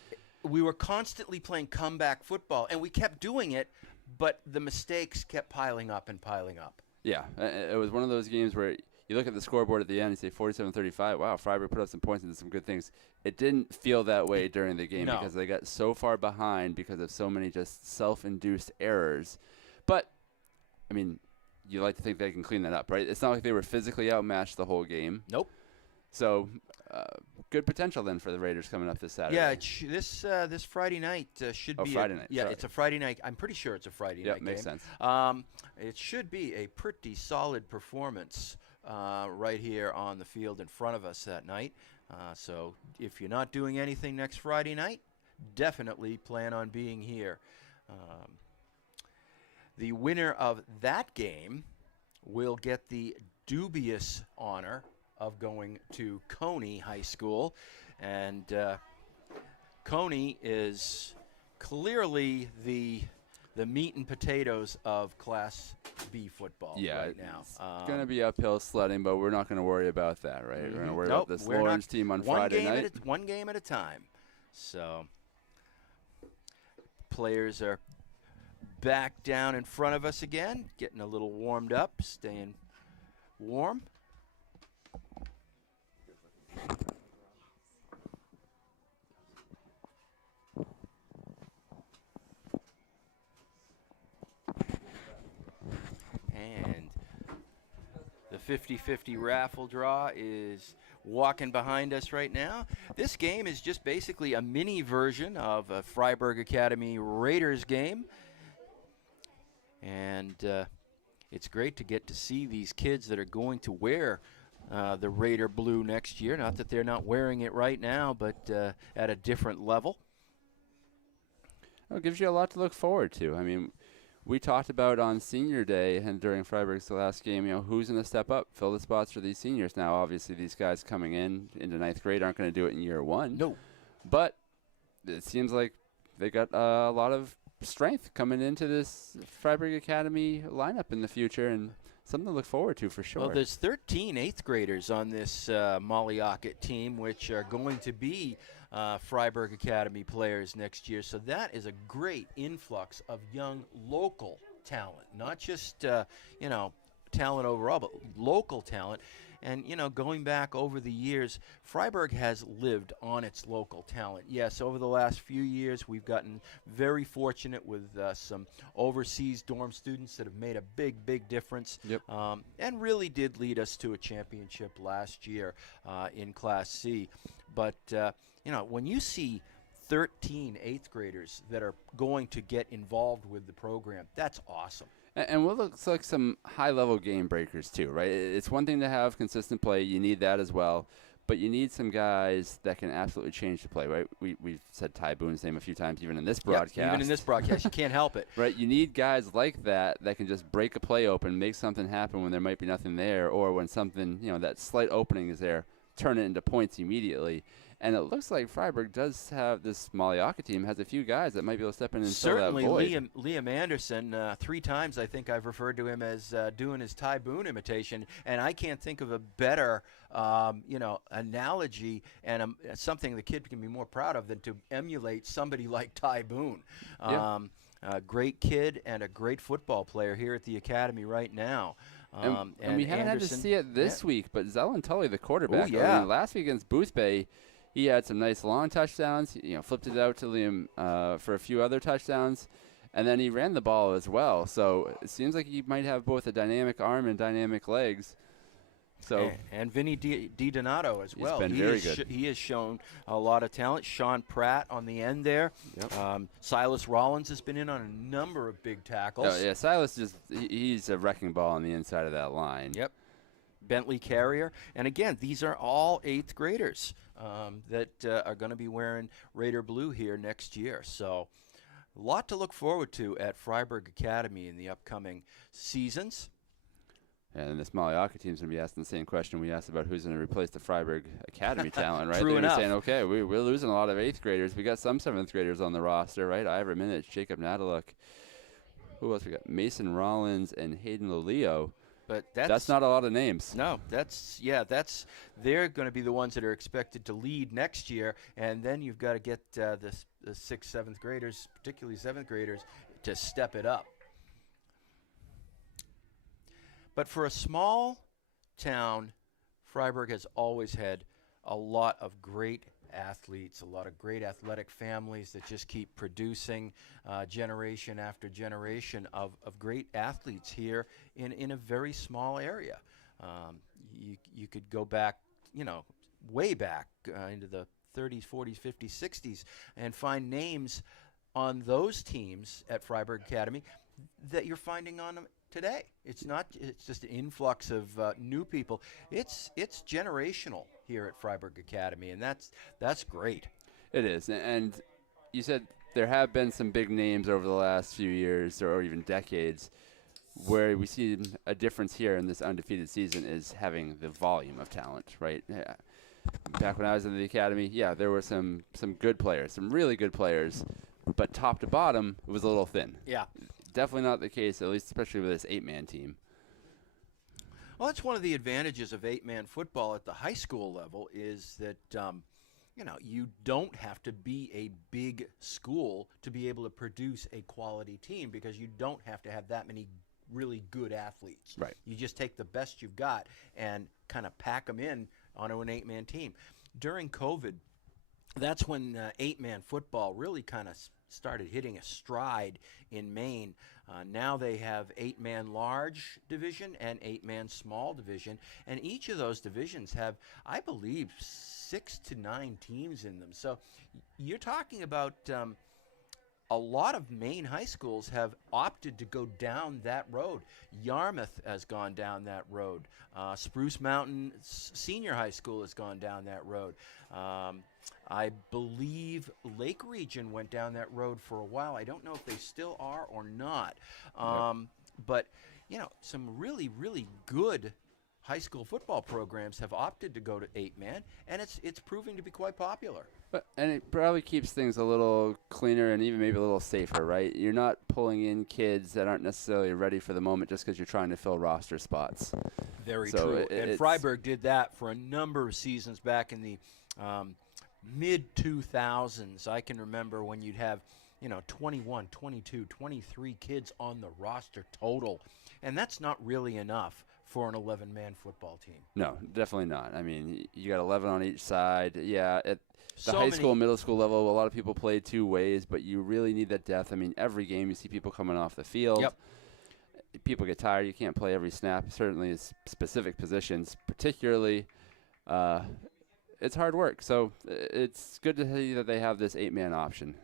We were constantly playing comeback football, and we kept doing it, but the mistakes kept piling up and piling up. Yeah, it was one of those games where you look at the scoreboard at the end and you say 47-35. Wow, Freiburg put up some points and did some good things. It didn't feel that way during the game because they got so far behind because of so many just self-induced errors. But, I mean, you like to think they can clean that up, right? It's not like they were physically outmatched the whole game. Nope. So, good potential then for the Raiders coming up this Saturday. Yeah, this Friday night should be. Friday night. Yeah, sorry. It's a Friday night. I'm pretty sure it's a Friday night game. Makes sense. It should be a pretty solid performance right here on the field in front of us that night. So if you're not doing anything next Friday night, definitely plan on being here. The winner of that game will get the dubious honor of going to Coney High School. And Coney is clearly the meat and potatoes of Class B football right now. It's going to be uphill sledding, but we're not going to worry about that, right? We're going to worry about this Lawrence team on Friday night. One game at a time. So players are back down in front of us again, getting a little warmed up, staying warm. And the 50-50 raffle draw is walking behind us right now. This game is just basically a mini version of a Freiburg Academy Raiders game. And it's great to get to see these kids that are going to wear the Raider blue next year. Not that they're not wearing it right now, but at a different level. Well, it gives you a lot to look forward to. I mean, we talked about on senior day and during Freiburg's last game, who's going to step up, fill the spots for these seniors. Now, obviously, these guys coming into ninth grade aren't going to do it in year one. No. But it seems like they got a lot of strength coming into this Freiburg Academy lineup in the future, and something to look forward to for sure. Well, there's 13 eighth graders on this Molly Ockett team, which are going to be Freiburg Academy players next year. So that is a great influx of young local talent, not just talent overall, but local talent. And, going back over the years, Freiburg has lived on its local talent. Yes, over the last few years, we've gotten very fortunate with some overseas dorm students that have made a big, big difference. Yep. And really did lead us to a championship last year in Class C. But, when you see 13 eighth graders that are going to get involved with the program, that's awesome. And what looks like some high-level game breakers, too, right? It's one thing to have consistent play. You need that as well. But you need some guys that can absolutely change the play, right? We've said Ty Boone's name a few times, even in this broadcast. Even in this broadcast. You can't help it. Right? You need guys like that can just break a play open, make something happen when there might be nothing there, or when something, that slight opening is there, turn it into points immediately. And it looks like Freiburg does have this Molly Ockett team has a few guys that might be able to step in and fill that void. Certainly, Liam Anderson. 3 times I think I've referred to him as doing his Ty Boone imitation, and I can't think of a better, analogy and something the kid can be more proud of than to emulate somebody like Ty Boone. Yeah. A great kid and a great football player here at the academy right now. And we haven't had to see it this week, but Zelen Tully, the quarterback, Ooh, yeah. last week against Boothbay, he had some nice long touchdowns. Flipped it out to Liam for a few other touchdowns, and then he ran the ball as well. So it seems like he might have both a dynamic arm and dynamic legs. So and Vinny DiDonato as well. He's been very good. He has shown a lot of talent. Sean Pratt on the end there. Yep. Silas Rollins has been in on a number of big tackles. Oh, yeah, Silas he's a wrecking ball on the inside of that line. Yep. Bentley Carrier. And again, these are all 8th graders that are going to be wearing Raider blue here next year. So a lot to look forward to at Freiburg Academy in the upcoming seasons. And the Smalley Ockett team's going to be asking the same question we asked about who's going to replace the Freiburg Academy talent, right? True They're enough. saying, okay, we're losing a lot of 8th graders. We got some 7th graders on the roster, right? Ivor Minich, Jacob Nadaluk. Who else we got? Mason Rollins and Hayden Lelio. But that's not a lot of names. No, they're going to be the ones that are expected to lead next year, and then you've got to get the 6th, 7th graders, particularly 7th graders, to step it up. But for a small town, Freiburg has always had a lot of great athletes, a lot of great athletic families that just keep producing generation after generation of great athletes here in a very small area. You could go back, way back into the 30s, 40s, 50s, 60s and find names on those teams at Freiburg Academy that you're finding on them today. It's just an influx of new people. It's generational here at Freiburg Academy, and that's great. It is. And you said there have been some big names over the last few years or even decades. Where we see a difference here in this undefeated season is having the volume of talent, right? Yeah. Back when I was in the academy, there were some good players, some really good players, but top to bottom, it was a little thin. Yeah. Definitely not the case, at least especially with this 8-man team. Well, that's one of the advantages of 8-man football at the high school level is that, you don't have to be a big school to be able to produce a quality team because you don't have to have that many really good athletes. Right. You just take the best you've got and kind of pack them in onto an 8-man team. During COVID, that's when 8-man football really kind of started hitting a stride in Maine. Now they have 8-man large division and 8-man small division, and each of those divisions have, I believe, 6 to 9 teams in them. So you're talking about a lot of Maine high schools have opted to go down that road. Yarmouth has gone down that road. Spruce Mountain Senior High School has gone down that road. I believe Lake Region went down that road for a while. I don't know if they still are or not. But, some really, really good high school football programs have opted to go to 8-man, and it's proving to be quite popular. And it probably keeps things a little cleaner and even maybe a little safer, right? You're not pulling in kids that aren't necessarily ready for the moment just because you're trying to fill roster spots. Very true. And Freiburg did that for a number of seasons back in the mid-2000s. I can remember when you'd have 21, 22, 23 kids on the roster total, and that's not really enough for an 11-man football team. No, definitely not. I mean, you got 11 on each side. Yeah, at the So high many- school, middle school level, a lot of people play 2 ways, but you really need that depth. I mean, every game you see people coming off the field. Yep. People get tired. You can't play every snap, certainly in specific positions, particularly. It's hard work. So it's good to see that they have this 8-man option.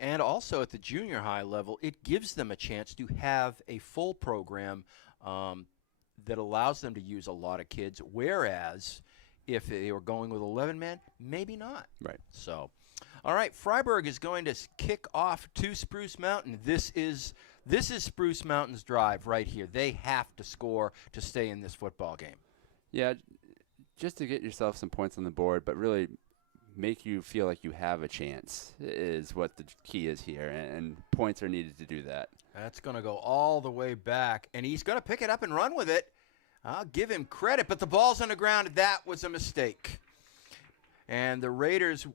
And also at the junior high level, it gives them a chance to have a full program that allows them to use a lot of kids, whereas if they were going with 11-man, maybe not. Right. So, all right, Freiburg is going to kick off to Spruce Mountain. This is Spruce Mountain's drive right here. They have to score to stay in this football game. Yeah, just to get yourself some points on the board, but really make you feel like you have a chance is what the key is here, and points are needed to do that. That's going to go all the way back, and he's going to pick it up and run with it. I'll give him credit, but the ball's on the ground. That was a mistake. And the Raiders,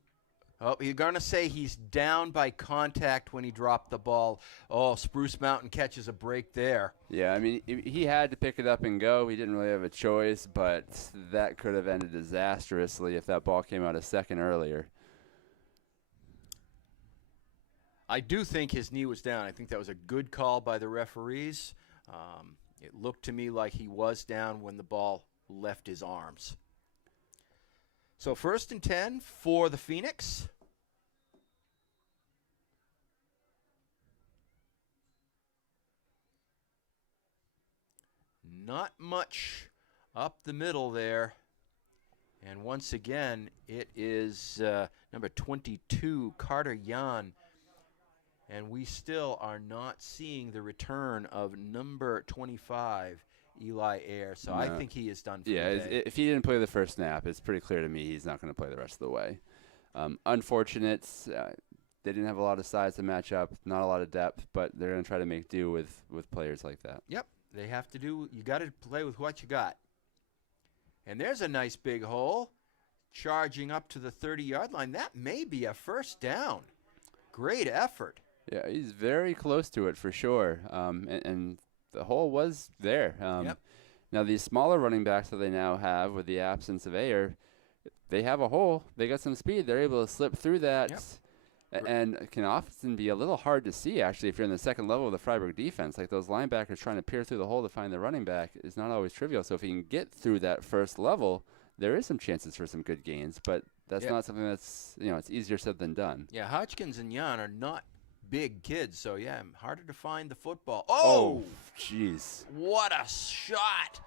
you're going to say he's down by contact when he dropped the ball. Oh, Spruce Mountain catches a break there. Yeah, I mean, he had to pick it up and go. He didn't really have a choice, but that could have ended disastrously if that ball came out a second earlier. I do think his knee was down. I think that was a good call by the referees. It looked to me like he was down when the ball left his arms. So 1st and 10 for the Phoenix. not much up the middle there. And once again, it is number 22, Carter Yan. And we still are not seeing the return of number 25, Eli Ayer. So I think he is done for the day. If he didn't play the first snap, it's pretty clear to me he's not going to play the rest of the way. Unfortunate. They didn't have a lot of size to match up, not a lot of depth, but they're going to try to make do with players like that. Yep, they have to do. You got to play with what you got. And there's a nice big hole, charging up to the 30-yard line. That may be a first down. Great effort. Yeah, he's very close to it for sure. And the hole was there. Yep. Now, these smaller running backs that they now have with the absence of Ayer, they have a hole. They got some speed. They're able to slip through that. Yep. And it can often be a little hard to see, actually, if you're in the second level of the Freiburg defense. Like those linebackers trying to peer through the hole to find the running back is not always trivial. So if you can get through that first level, there is some chances for some good gains. But that's not something that's, it's easier said than done. Yeah, Hodgkins and Jan are not big kids. So, yeah, harder to find the football. Oh, jeez. What a shot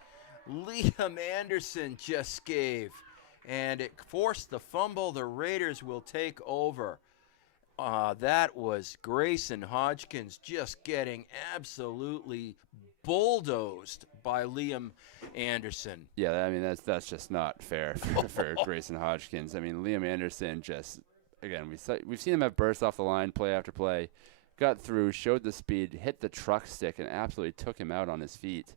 Liam Anderson just gave. And it forced the fumble. The Raiders will take over. That was Grayson Hodgkins just getting absolutely bulldozed by Liam Anderson. Yeah, I mean, that's just not fair for Grayson Hodgkins. I mean, Liam Anderson just, again, we've seen him have bursts off the line play after play, got through, showed the speed, hit the truck stick, and absolutely took him out on his feet.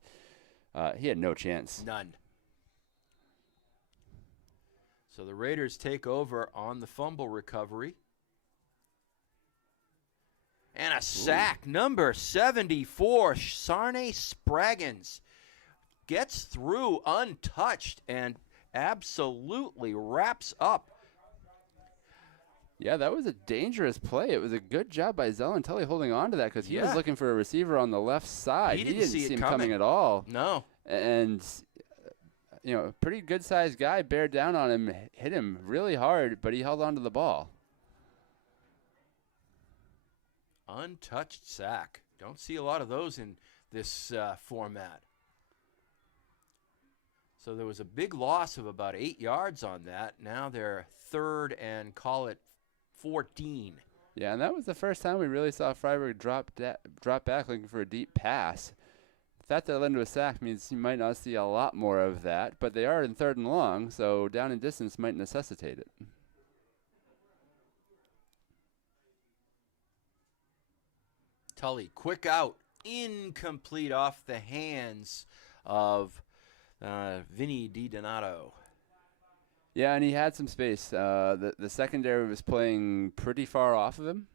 He had no chance. None. So the Raiders take over on the fumble recovery. And a sack, number 74, Sarne Spraggins gets through untouched and absolutely wraps up. Yeah, that was a dangerous play. It was a good job by Zelenteli holding on to that because he was looking for a receiver on the left side. He didn't see him it coming at all. No. And, a pretty good-sized guy bared down on him, hit him really hard, but he held on to the ball. Untouched sack. Don't see a lot of those in this format. So there was a big loss of about 8 yards on that. Now they're third and call it 14. Yeah, and that was the first time we really saw Freiburg drop back looking for a deep pass. The fact that it led to a sack means you might not see a lot more of that, but they are in third and long, so down in distance might necessitate it. Tully, quick out, incomplete off the hands of Vinny DiDonato. Yeah, and he had some space. The secondary was playing pretty far off of him.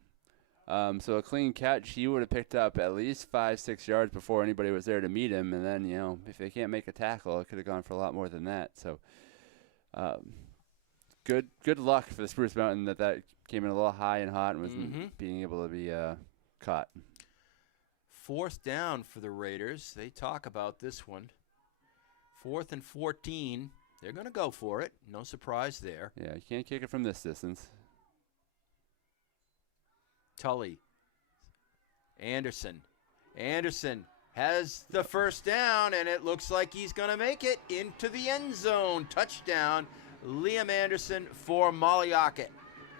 So a clean catch, he would have picked up at least 5-6 yards before anybody was there to meet him. And then, if they can't make a tackle, it could have gone for a lot more than that. So good luck for the Spruce Mountain that came in a little high and hot and was being able to be caught. Fourth down for the Raiders. They talk about this one. 4th and 14. They're going to go for it. No surprise there. Yeah, you can't kick it from this distance. Tully. Anderson. Anderson has the first down, and it looks like he's going to make it into the end zone. Touchdown, Liam Anderson for Molly Ockett.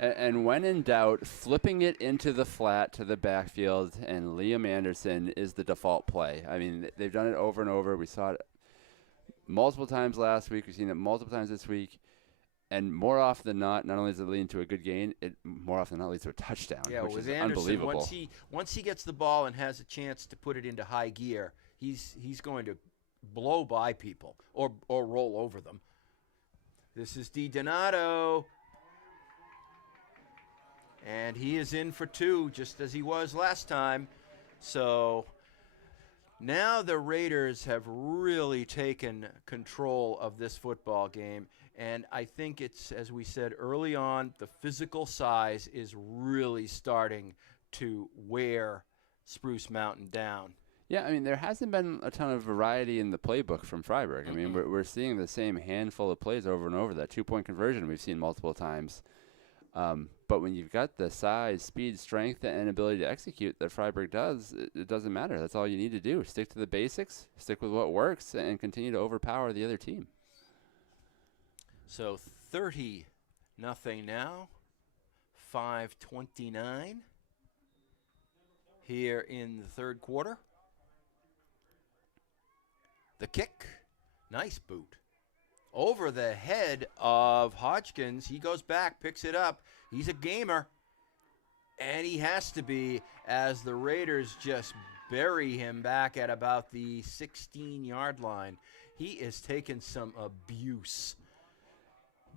And when in doubt, flipping it into the flat to the backfield, and Liam Anderson is the default play. I mean, they've done it over and over. We saw it multiple times last week. We've seen it multiple times this week. And more often than not only does it lead to a good gain, it more often than not leads to a touchdown, which is Anderson, unbelievable. Once he gets the ball and has a chance to put it into high gear, he's going to blow by people or roll over them. This is DiDonato. And he is in for 2, just as he was last time. So now the Raiders have really taken control of this football game. And I think it's, as we said early on, the physical size is really starting to wear Spruce Mountain down. Yeah, I mean, there hasn't been a ton of variety in the playbook from Freiburg. I mean, we're seeing the same handful of plays over and over. That 2-point conversion we've seen multiple times. But when you've got the size, speed, strength, and ability to execute that Freiburg does, it doesn't matter. That's all you need to do. Stick to the basics, stick with what works, and continue to overpower the other team. So 30-0 now, 5:29 here in the third quarter. The kick, nice boot. Over the head of Hodgkins. He goes back, picks it up. He's a gamer. And he has to be, as the Raiders just bury him back at about the 16-yard line. He is taking some abuse.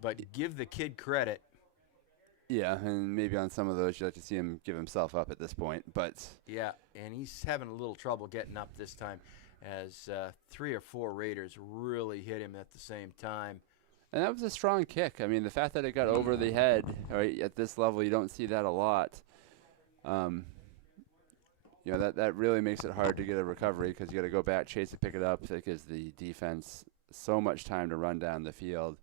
But give the kid credit. Yeah, and maybe on some of those you'd like to see him give himself up at this point. But yeah, and he's having a little trouble getting up this time, as 3 or 4 Raiders really hit him at the same time. And that was a strong kick. I mean, the fact that it got over the head, right, at this level, you don't see that a lot. That really makes it hard to get a recovery because you got to go back, chase it, pick it up. It gives the defense so much time to run down the field.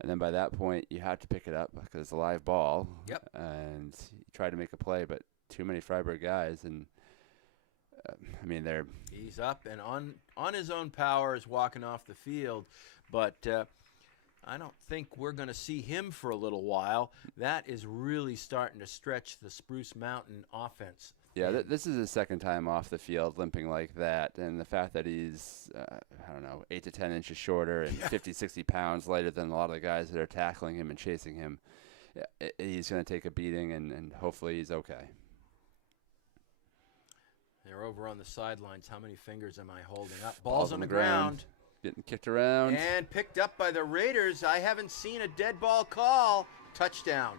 And then by that point, you have to pick it up because it's a live ball. Yep. And you try to make a play, but too many Freiburg guys. And, He's up and on his own power is walking off the field. But I don't think we're going to see him for a little while. That is really starting to stretch the Spruce Mountain offense. Yeah, this is his second time off the field limping like that. And the fact that he's, 8 to 10 inches shorter and 50, 60 pounds lighter than a lot of the guys that are tackling him and chasing him, he's going to take a beating, and hopefully he's okay. They're over on the sidelines. How many fingers am I holding up? Ball's on the ground. Getting kicked around. And picked up by the Raiders. I haven't seen a dead ball call. Touchdown.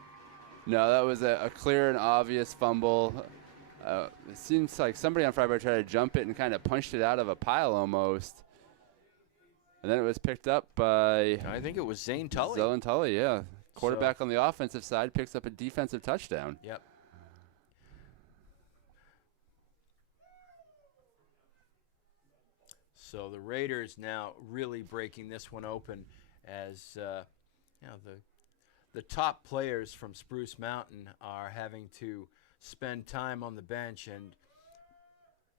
No, that was a clear and obvious fumble. It seems like somebody on Freiburg tried to jump it and kind of punched it out of a pile almost. And then it was picked up by... I think it was Zane Tully. Zane Tully, yeah. Quarterback on the offensive side picks up a defensive touchdown. Yep. So the Raiders now really breaking this one open as the top players from Spruce Mountain are having to spend time on the bench, and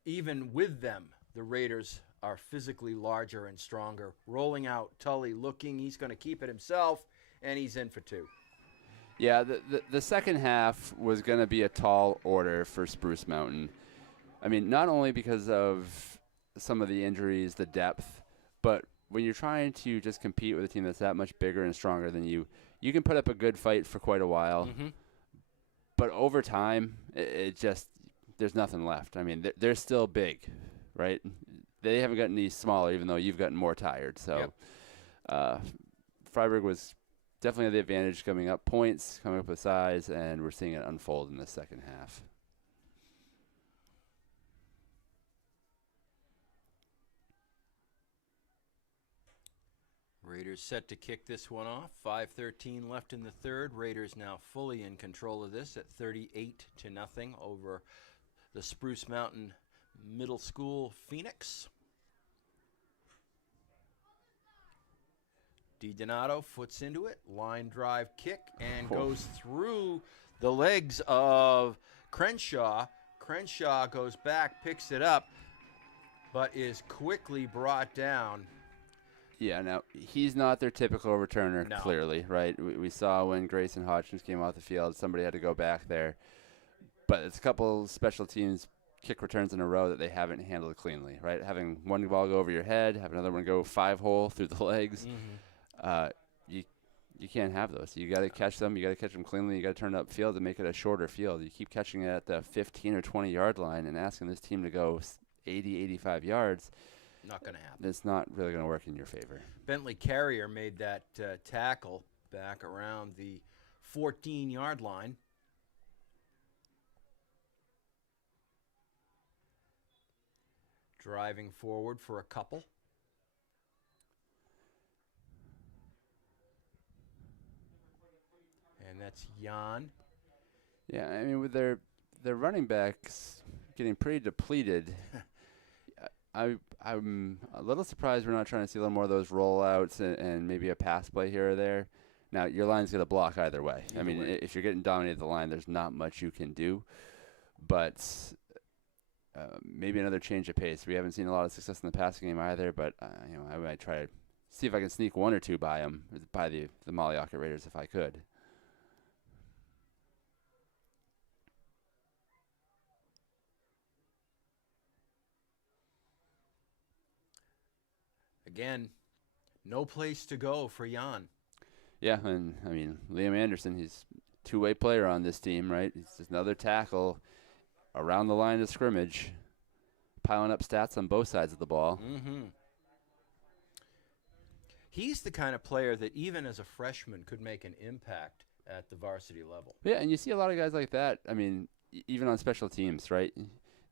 even with them, the Raiders are physically larger and stronger. Rolling out, Tully looking, he's going to keep it himself, and he's in for 2. Yeah, the second half was going to be a tall order for Spruce Mountain. I mean, not only because of some of the injuries, the depth, but when you're trying to just compete with a team that's that much bigger and stronger than you, you can put up a good fight for quite a while. Mm-hmm. But over time, it just, there's nothing left. I mean, they're still big, right? They haven't gotten any smaller, even though you've gotten more tired. So Freiburg was definitely the advantage coming up points, coming up with size, and we're seeing it unfold in the second half. Raiders set to kick this one off. 5:13 left in the third. Raiders now fully in control of this at 38-0 over the Spruce Mountain Middle School Phoenix. DiDonato foots into it, line drive kick, and goes through the legs of Crenshaw. Crenshaw goes back, picks it up, but is quickly brought down. Yeah, now, he's not their typical returner, clearly, right? We saw when Grayson Hodgkins came off the field, somebody had to go back there. But it's a couple special teams kick returns in a row that they haven't handled cleanly, right? Having one ball go over your head, have another one go 5-hole through the legs. Mm-hmm. You can't have those. You got to catch them. You got to catch them cleanly. You got to turn it upfield to make it a shorter field. You keep catching it at the 15 or 20-yard line and asking this team to go 80, 85 yards. Not going to happen. It's not really going to work in your favor. Bentley Carrier made that tackle back around the 14-yard line. Driving forward for a couple. And that's Jan. Yeah, I mean, with their running backs getting pretty depleted, I'm a little surprised we're not trying to see a little more of those rollouts and maybe a pass play here or there. Now, your line's going to block either way. I mean, way. if you're getting dominated at the line, there's not much you can do. But maybe another change of pace. We haven't seen a lot of success in the passing game either, but I might try to see if I can sneak one or two by them, by the Molly Ockett Raiders if I could. Again, no place to go for Jan. Yeah, and I mean, Liam Anderson, he's a two-way player on this team, right? He's just another tackle around the line of scrimmage, piling up stats on both sides of the ball. Mm-hmm. He's the kind of player that even as a freshman could make an impact at the varsity level. Yeah, and you see a lot of guys like that. I mean, even on special teams, right?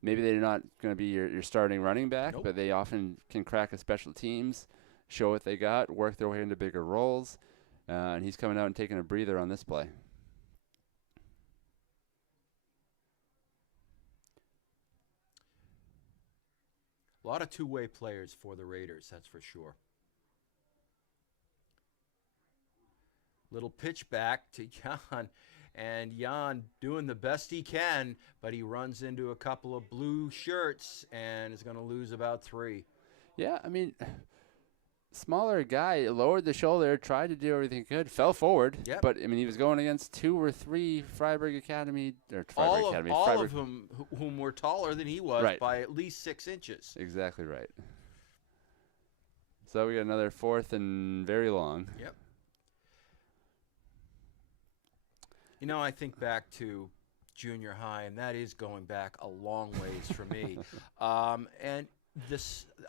Maybe they're not going to be your starting running back, Nope. but they often can crack a special teams, show what they got, work their way into bigger roles, and he's coming out and taking a breather on this play. A lot of two-way players for the Raiders, that's for sure. Little pitch back to Jan, and Jan doing the best he can, but he runs into a couple of blue shirts and is going to lose about 3. Yeah, I mean, smaller guy, lowered the shoulder, tried to do everything he could, fell forward. Yep. But, I mean, he was going against 2 or 3 Freiburg Academy, or Freiburg All Academy. of them whom were taller than he was Right. by at least 6 inches. Exactly right. So we got another 4th and very long. Yep. You know, I think back to junior high, and that is going back a long ways for me. And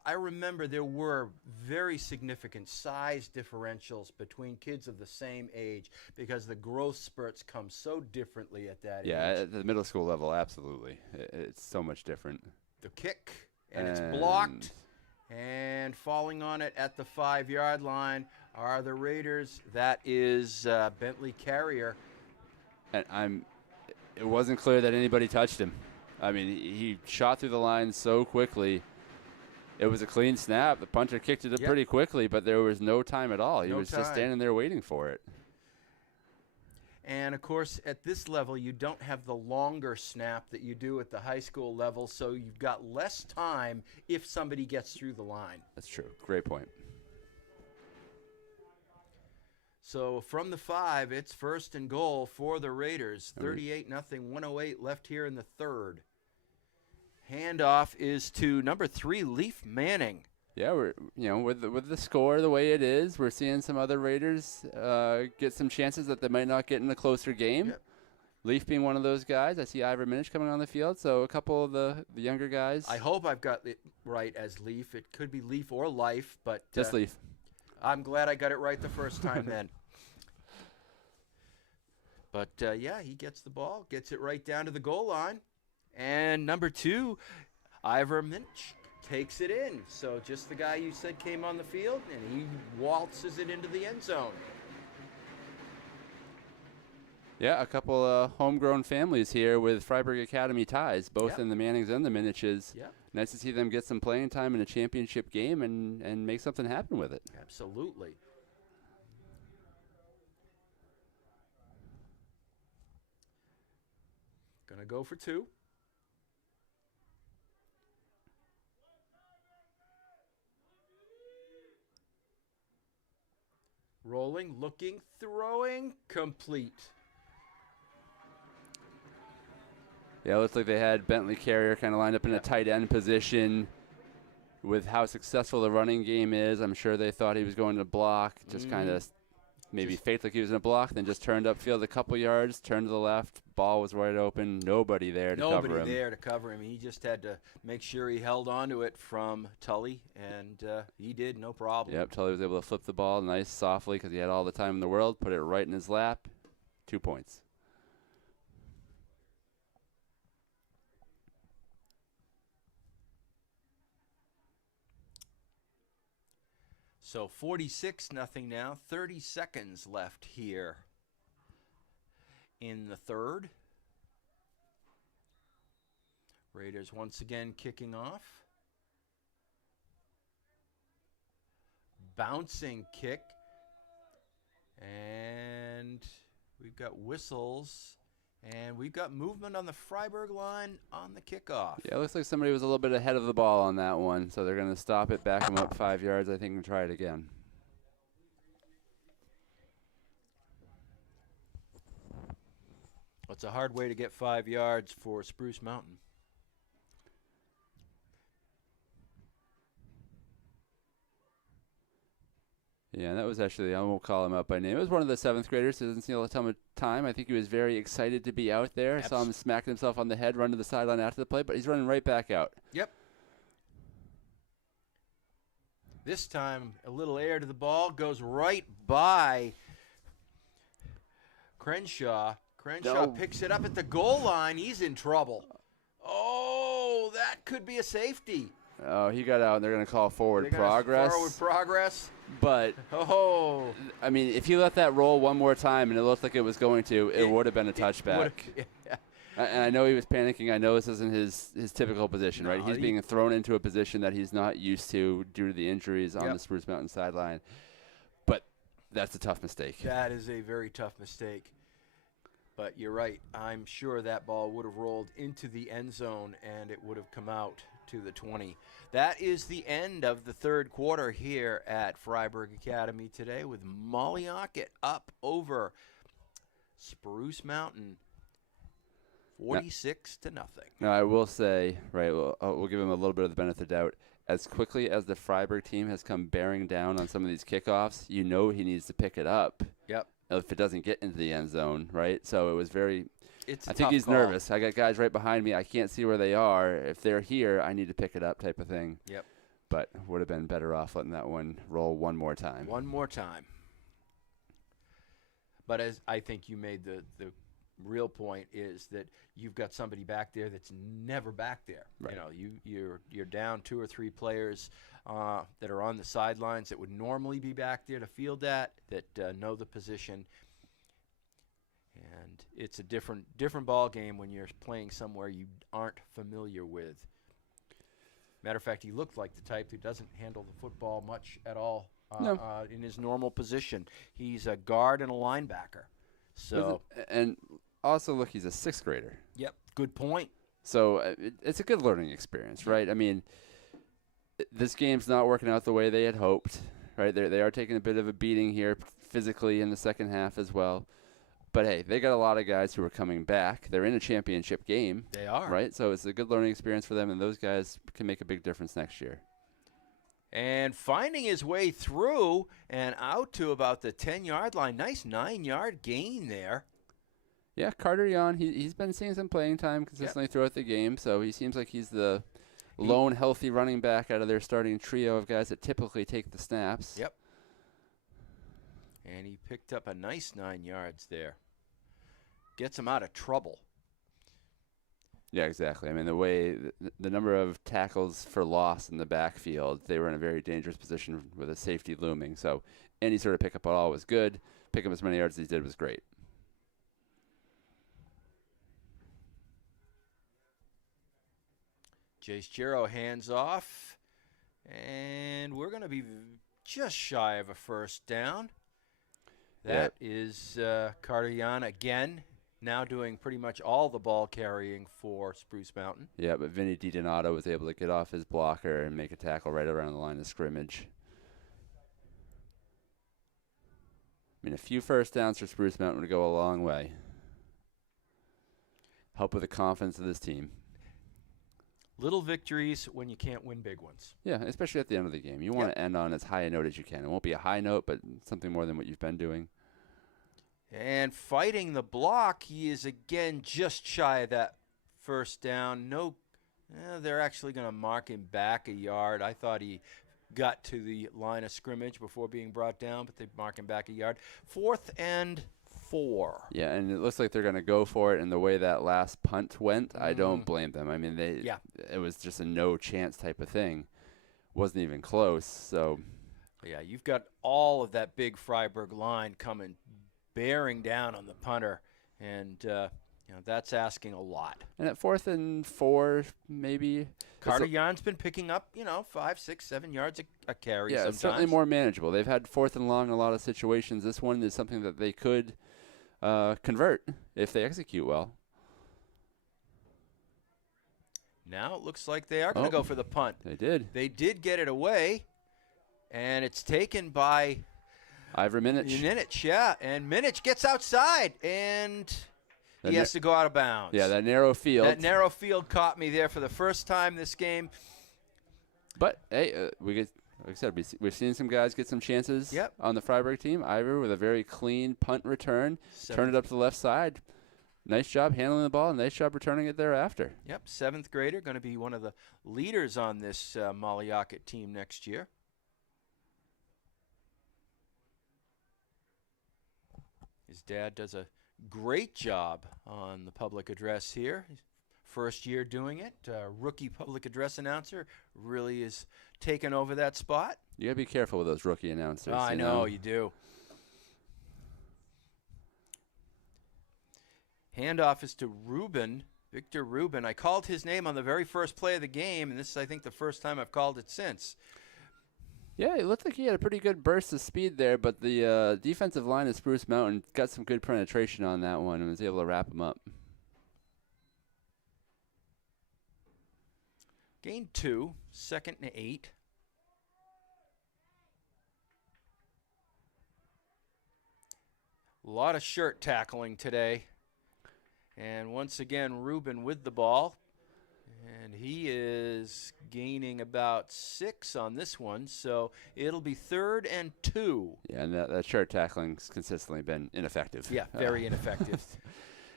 I remember there were very significant size differentials between kids of the same age because the growth spurts come so differently at that age. Yeah, at the middle school level, absolutely. It's so much different. The kick, and it's blocked, and falling on it at the 5-yard line are the Raiders. That is Bentley Carrier. And it wasn't clear that anybody touched him. I mean, he shot through the line so quickly. It was a clean snap. The punter kicked it up pretty quickly, but there was no time at all. He was just standing there waiting for it. And, of course, at this level, you don't have the longer snap that you do at the high school level, so you've got less time if somebody gets through the line. That's true. Great point. So from the 5, it's 1st and goal for the Raiders. 38-0, 1:08 left here in the 3rd. Handoff is to number 3, Leaf Manning. Yeah, we're with the score the way it is, we're seeing some other Raiders get some chances that they might not get in a closer game. Yep. Leaf being one of those guys. I see Ivor Minich coming on the field, so a couple of the younger guys. I hope I've got it right as Leaf. It could be Leaf or Life, but just Leaf. I'm glad I got it right the first time then. But, yeah, he gets the ball, gets it right down to the goal line. And number 2, Ivor Minch takes it in. So just the guy you said came on the field, and he waltzes it into the end zone. Yeah, a couple of homegrown families here with Freiburg Academy ties, both in the Mannings and the Miniches. Yep. Nice to see them get some playing time in a championship game and make something happen with it. Absolutely. Gonna go for 2. Rolling, looking, throwing, complete. Yeah, it looks like they had Bentley Carrier kind of lined up in a tight end position. With how successful the running game is, I'm sure they thought he was going to block, just kind of maybe faked like he was in a block, then just turned upfield a couple yards, turned to the left, ball was wide open, nobody there to cover him. Nobody there to cover him. He just had to make sure he held on to it from Tully, and he did, no problem. Yep, Tully was able to flip the ball nice, softly, because he had all the time in the world, put it right in his lap, 2 points. So 46-0 now, 30 seconds left here in the 3rd. Raiders once again kicking off. Bouncing kick. And We've got whistles, and we've got movement on the Freiburg line on the kickoff. Yeah, it looks like somebody was a little bit ahead of the ball on that one, so they're going to stop it, back them up 5 yards, I think, and try it again. It's a hard way to get 5 yards for Spruce Mountain. Yeah, and that was actually, I won't call him up by name. It was one of the 7th graders. He doesn't see a ton of time. I think he was very excited to be out there. I saw him smacking himself on the head, run to the sideline after the play, but he's running right back out. Yep. This time, a little air to the ball, goes right by Crenshaw. Crenshaw picks it up at the goal line. He's in trouble. Oh, that could be a safety. Oh, he got out, and they're going to call forward progress. Forward progress. But, I mean, if he let that roll one more time and it looked like it was going to, it would have been a touchback. Yeah. And I know he was panicking. I know this isn't his typical position, right? He's being thrown into a position that he's not used to due to the injuries on the Spruce Mountain sideline. But that's a tough mistake. That is a very tough mistake. But you're right. I'm sure that ball would have rolled into the end zone, and it would have come out to the 20. That is the end of the third quarter here at Freiburg Academy today, with Molly Ockett up over Spruce Mountain 46-0. Now, I will say, right, we'll give him a little bit of the benefit of the doubt. As quickly as the Freiburg team has come bearing down on some of these kickoffs, you know he needs to pick it up. Yep. If it doesn't get into the end zone, right? So it was very I think tough he's call. nervous. I got guys right behind me. I can't see where they are. If they're here, I need to pick it up type of thing. Yep. But would have been better off letting that one roll one more time. One more time. But as I think you made the real point is that you've got somebody back there that's never back there. Right. You know, you're down 2 or 3 players that are on the sidelines that would normally be back there to field that know the position. And it's a different ball game when you're playing somewhere you aren't familiar with. Matter of fact, he looked like the type who doesn't handle the football much at all in his normal position. He's a guard and a linebacker. So and also, look, he's a 6th grader. Yep, good point. So it's a good learning experience, right? I mean, this game's not working out the way they had hoped, right? They are taking a bit of a beating here physically in the second half as well. But, hey, they got a lot of guys who are coming back. They're in a championship game. They are. Right? So it's a good learning experience for them, and those guys can make a big difference next year. And finding his way through and out to about the 10-yard line. Nice 9-yard gain there. Yeah, Carter Yon, he's been seeing some playing time consistently throughout the game, so he seems like he's the lone healthy running back out of their starting trio of guys that typically take the snaps. Yep. And he picked up a nice 9 yards there. Gets him out of trouble. Yeah, exactly. I mean, the number of tackles for loss in the backfield, they were in a very dangerous position with a safety looming. So any sort of pickup at all was good. Pick up as many yards as he did was great. Jace Giro hands off. And we're going to be just shy of a first down. That is Carter Yan again, now doing pretty much all the ball carrying for Spruce Mountain. Yeah, but Vinny DiDonato was able to get off his blocker and make a tackle right around the line of scrimmage. I mean, a few first downs for Spruce Mountain would go a long way. Help with the confidence of this team. Little victories when you can't win big ones. Yeah, especially at the end of the game. You want to end on as high a note as you can. It won't be a high note, but something more than what you've been doing. And fighting the block, he is again just shy of that first down. They're actually going to mark him back a yard. I thought he got to the line of scrimmage before being brought down, but they mark him back a yard. 4th and 4. Yeah, and it looks like they're going to go for it, and the way that last punt went, I don't blame them. I mean, it was just a no chance type of thing. Wasn't even close, so. Yeah, you've got all of that big Freiburg line coming bearing down on the punter, and that's asking a lot. And at 4th and 4, maybe. Carter Jan's been picking up, 5, 6, 7 yards a carry sometimes. It's certainly more manageable. They've had 4th and long in a lot of situations. This one is something that they could convert if they execute well. Now it looks like they are going to go for the punt. They did. They did get it away, and it's taken by Ivor Minich. Minich, yeah. And Minich gets outside, and he has to go out of bounds. Yeah, that narrow field. That narrow field caught me there for the first time this game. But, hey, like I said, we've seen some guys get some chances on the Freiburg team. Ivor with a very clean punt return. Turn it up to the left side. Nice job handling the ball. Nice job returning it thereafter. Yep, 7th grader, going to be one of the leaders on this Molly Ockett team next year. His dad does a great job on the public address here. First year doing it. Rookie public address announcer really is taking over that spot. You got to be careful with those rookie announcers. Oh, I know, you do. Handoff is to Rubin, Victor Rubin. I called his name on the very first play of the game, and this is, I think, the first time I've called it since. Yeah, it looked like he had a pretty good burst of speed there, but the defensive line of Spruce Mountain got some good penetration on that one and was able to wrap him up. Gain 2, 2nd and 8. A lot of shirt tackling today. And once again, Rubin with the ball. And he is gaining about 6 on this one, so it'll be 3rd and 2. Yeah, and that shirt tackling's consistently been ineffective. Yeah, very ineffective.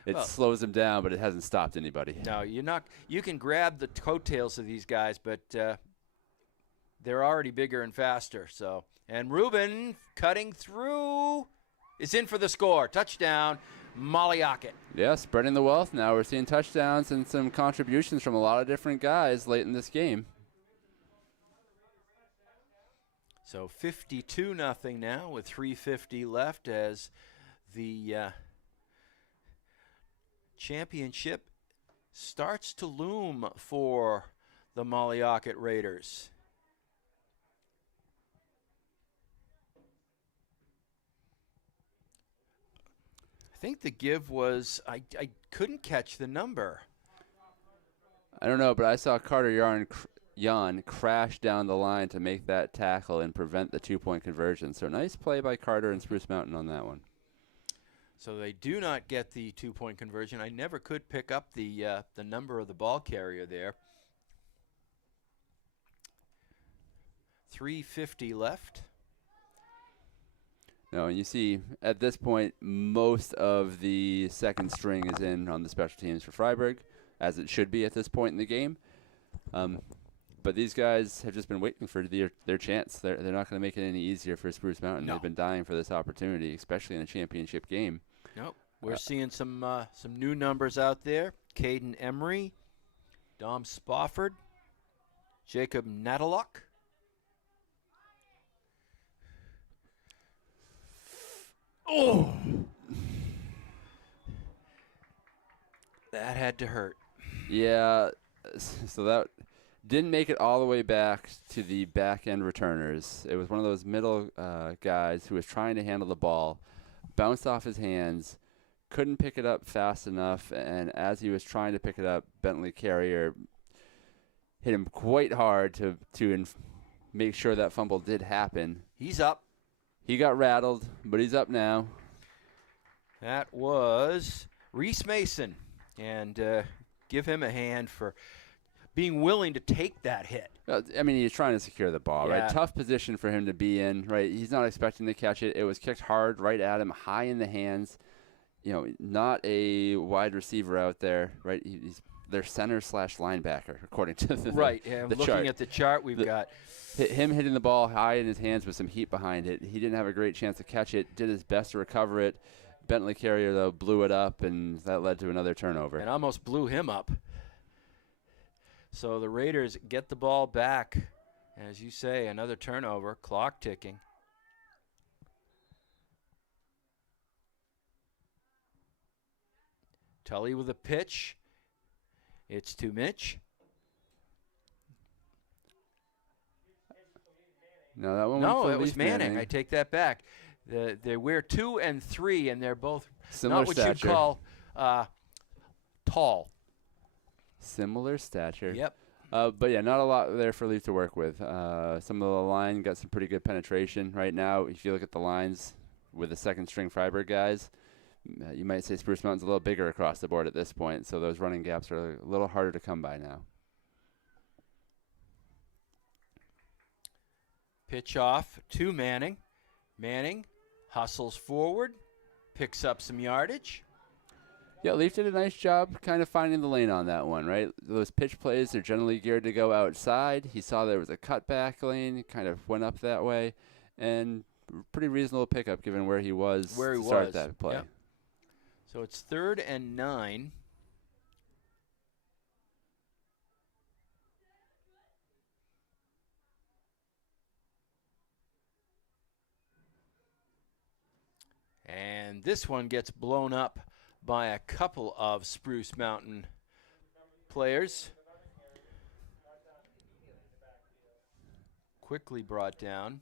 It slows them down, but it hasn't stopped anybody. No, you're not. You can grab the coattails of these guys, but they're already bigger and faster. So, and Rubin cutting through is in for the score. Touchdown, Molly Ockett. Yeah, spreading the wealth now. We're seeing touchdowns and some contributions from a lot of different guys late in this game. So 52-0 now with 3:50 left as the championship starts to loom for the Molly Ockett Raiders. I think the give was, I couldn't catch the number. I don't know, but I saw Carter Jan crash down the line to make that tackle and prevent the 2-point conversion. So nice play by Carter and Spruce Mountain on that one. So they do not get the 2-point conversion. I never could pick up the number of the ball carrier there. 3:50 left. No, and you see at this point most of the second string is in on the special teams for Freiburg, as it should be at this point in the game. But these guys have just been waiting for their chance. They're not going to make it any easier for Spruce Mountain. No. They've been dying for this opportunity, especially in a championship game. Nope. We're seeing some new numbers out there. Caden Emery, Dom Spofford, Jacob Nadaluk. Oh! That had to hurt. Yeah, so that didn't make it all the way back to the back-end returners. It was one of those middle guys who was trying to handle the ball, bounced off his hands, couldn't pick it up fast enough, and as he was trying to pick it up, Bentley Carrier hit him quite hard to make sure that fumble did happen. He's up. He got rattled, but he's up now. That was Reese Mason, and give him a hand for being willing to take that hit. I mean, he's trying to secure the ball, Yeah. right? Tough position for him to be in, right? He's not expecting to catch it. It was kicked hard right at him, high in the hands. You know, not a wide receiver out there, right? He's their center/linebacker, according to the Right. Yeah, the looking chart. at the chart, we've got Him hitting the ball high in his hands with some heat behind it. He didn't have a great chance to catch it, did his best to recover it. Bentley Carrier, though, blew it up, and that led to another turnover. and almost blew him up. So the Raiders get the ball back. As you say, another turnover, clock ticking. Tully with a pitch. It's to Mitch. No, that one No, went for it was Leaf Manning. I take that back. They wear 2 and 3, and they're both Similar not what stature. you'd call tall. Similar stature. Yep. But yeah, not a lot there for Leaf to work with. Some of the line got some pretty good penetration right now. If you look at the lines with the second string Freiburg guys, you might say Spruce Mountain's a little bigger across the board at this point, so those running gaps are a little harder to come by now. Pitch off to Manning. Manning hustles forward, picks up some yardage. Yeah, Leaf did a nice job kind of finding the lane on that one, right? Those pitch plays are generally geared to go outside. He saw there was a cutback lane, kind of went up that way, and pretty reasonable pickup given where he was to start that play. Yep. So it's 3rd and 9. And this one gets blown up by a couple of Spruce Mountain players. Quickly brought down.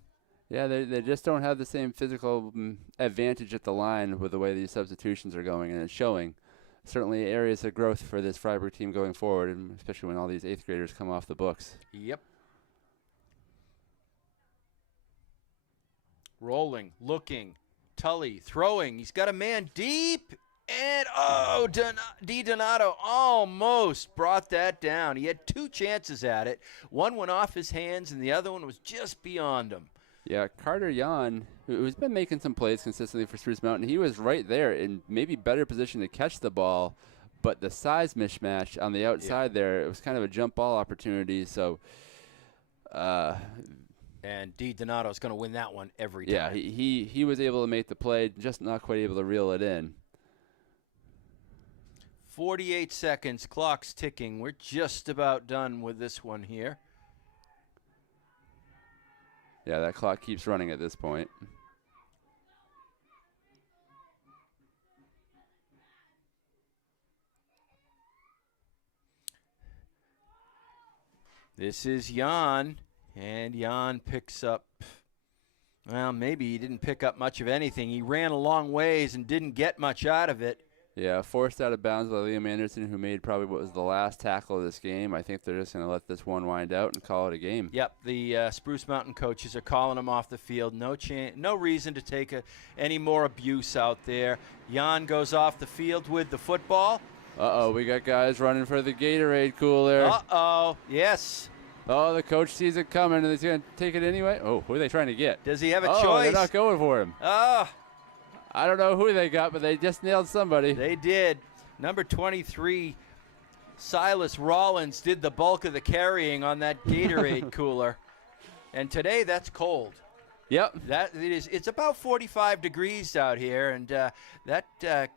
Yeah, they just don't have the same physical advantage at the line with the way these substitutions are going, and it's showing. Certainly areas of growth for this Freiburg team going forward, and especially when all these 8th graders come off the books. Yep. Rolling, looking, Tully throwing. He's got a man deep, and Di Donato almost brought that down. He had 2 chances at it. One went off his hands, and the other one was just beyond him. Yeah, Carter Jan, who's been making some plays consistently for Spruce Mountain, he was right there in maybe better position to catch the ball, but the size mismatch on the outside there, it was kind of a jump ball opportunity. So, and Di Donato's going to win that one every time. Yeah, he was able to make the play, just not quite able to reel it in. 48 seconds, clock's ticking. We're just about done with this one here. Yeah, that clock keeps running at this point. This is Jan, and Jan picks up, well, maybe he didn't pick up much of anything. He ran a long ways and didn't get much out of it. Yeah, forced out of bounds by Liam Anderson, who made probably what was the last tackle of this game. I think they're just going to let this one wind out and call it a game. Yep, the Spruce Mountain coaches are calling him off the field. No reason to take any more abuse out there. Jan goes off the field with the football. Uh-oh, we got guys running for the Gatorade cooler. Uh-oh, yes. Oh, the coach sees it coming, and he's going to take it anyway. Oh, who are they trying to get? Does he have a choice? choice? They're not going for him. I don't know who they got, but they just nailed somebody. They did. Number 23, Silas Rollins, did the bulk of the carrying on that Gatorade cooler. And today, that's cold. Yep. It's about 45 degrees out here, and that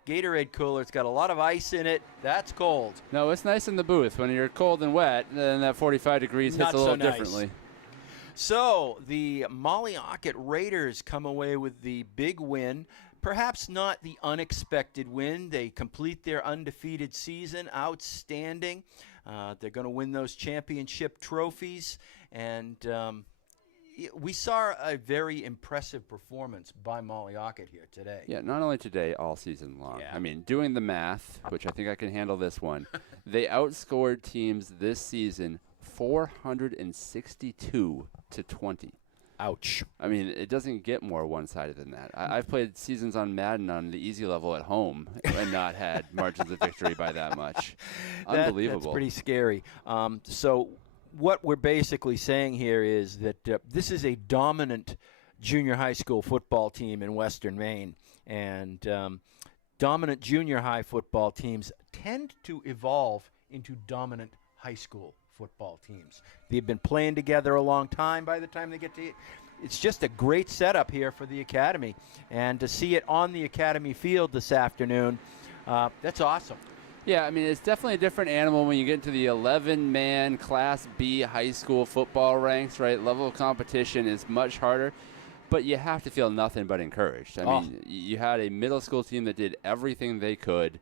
Gatorade cooler's got a lot of ice in it. That's cold. No, it's nice in the booth. When you're cold and wet, then that 45 degrees hits a little differently. So the Molly Ockett Raiders come away with the big win. Perhaps not the unexpected win. They complete their undefeated season. Outstanding. They're going to win those championship trophies. And we saw a very impressive performance by Molly Ockett here today. Yeah, not only today, all season long. Yeah. I mean, doing the math, which I think I can handle this one, they outscored teams this season 462 to 20. Ouch. I mean, it doesn't get more one-sided than that. I've played seasons on Madden on the easy level at home and not had margins of victory by that much. Unbelievable. That's pretty scary. So what we're basically saying here is that this is a dominant junior high school football team in Western Maine. And dominant junior high football teams tend to evolve into dominant high school football teams. They've been playing together a long time by the time they get to it. It's just a great setup here for the academy. And to see it on the academy field this afternoon, that's awesome. Yeah, I mean, it's definitely a different animal when you get into the 11-man Class B high school football ranks, right? Level of competition is much harder, but you have to feel nothing but encouraged. I mean, you had a middle school team that did everything they could,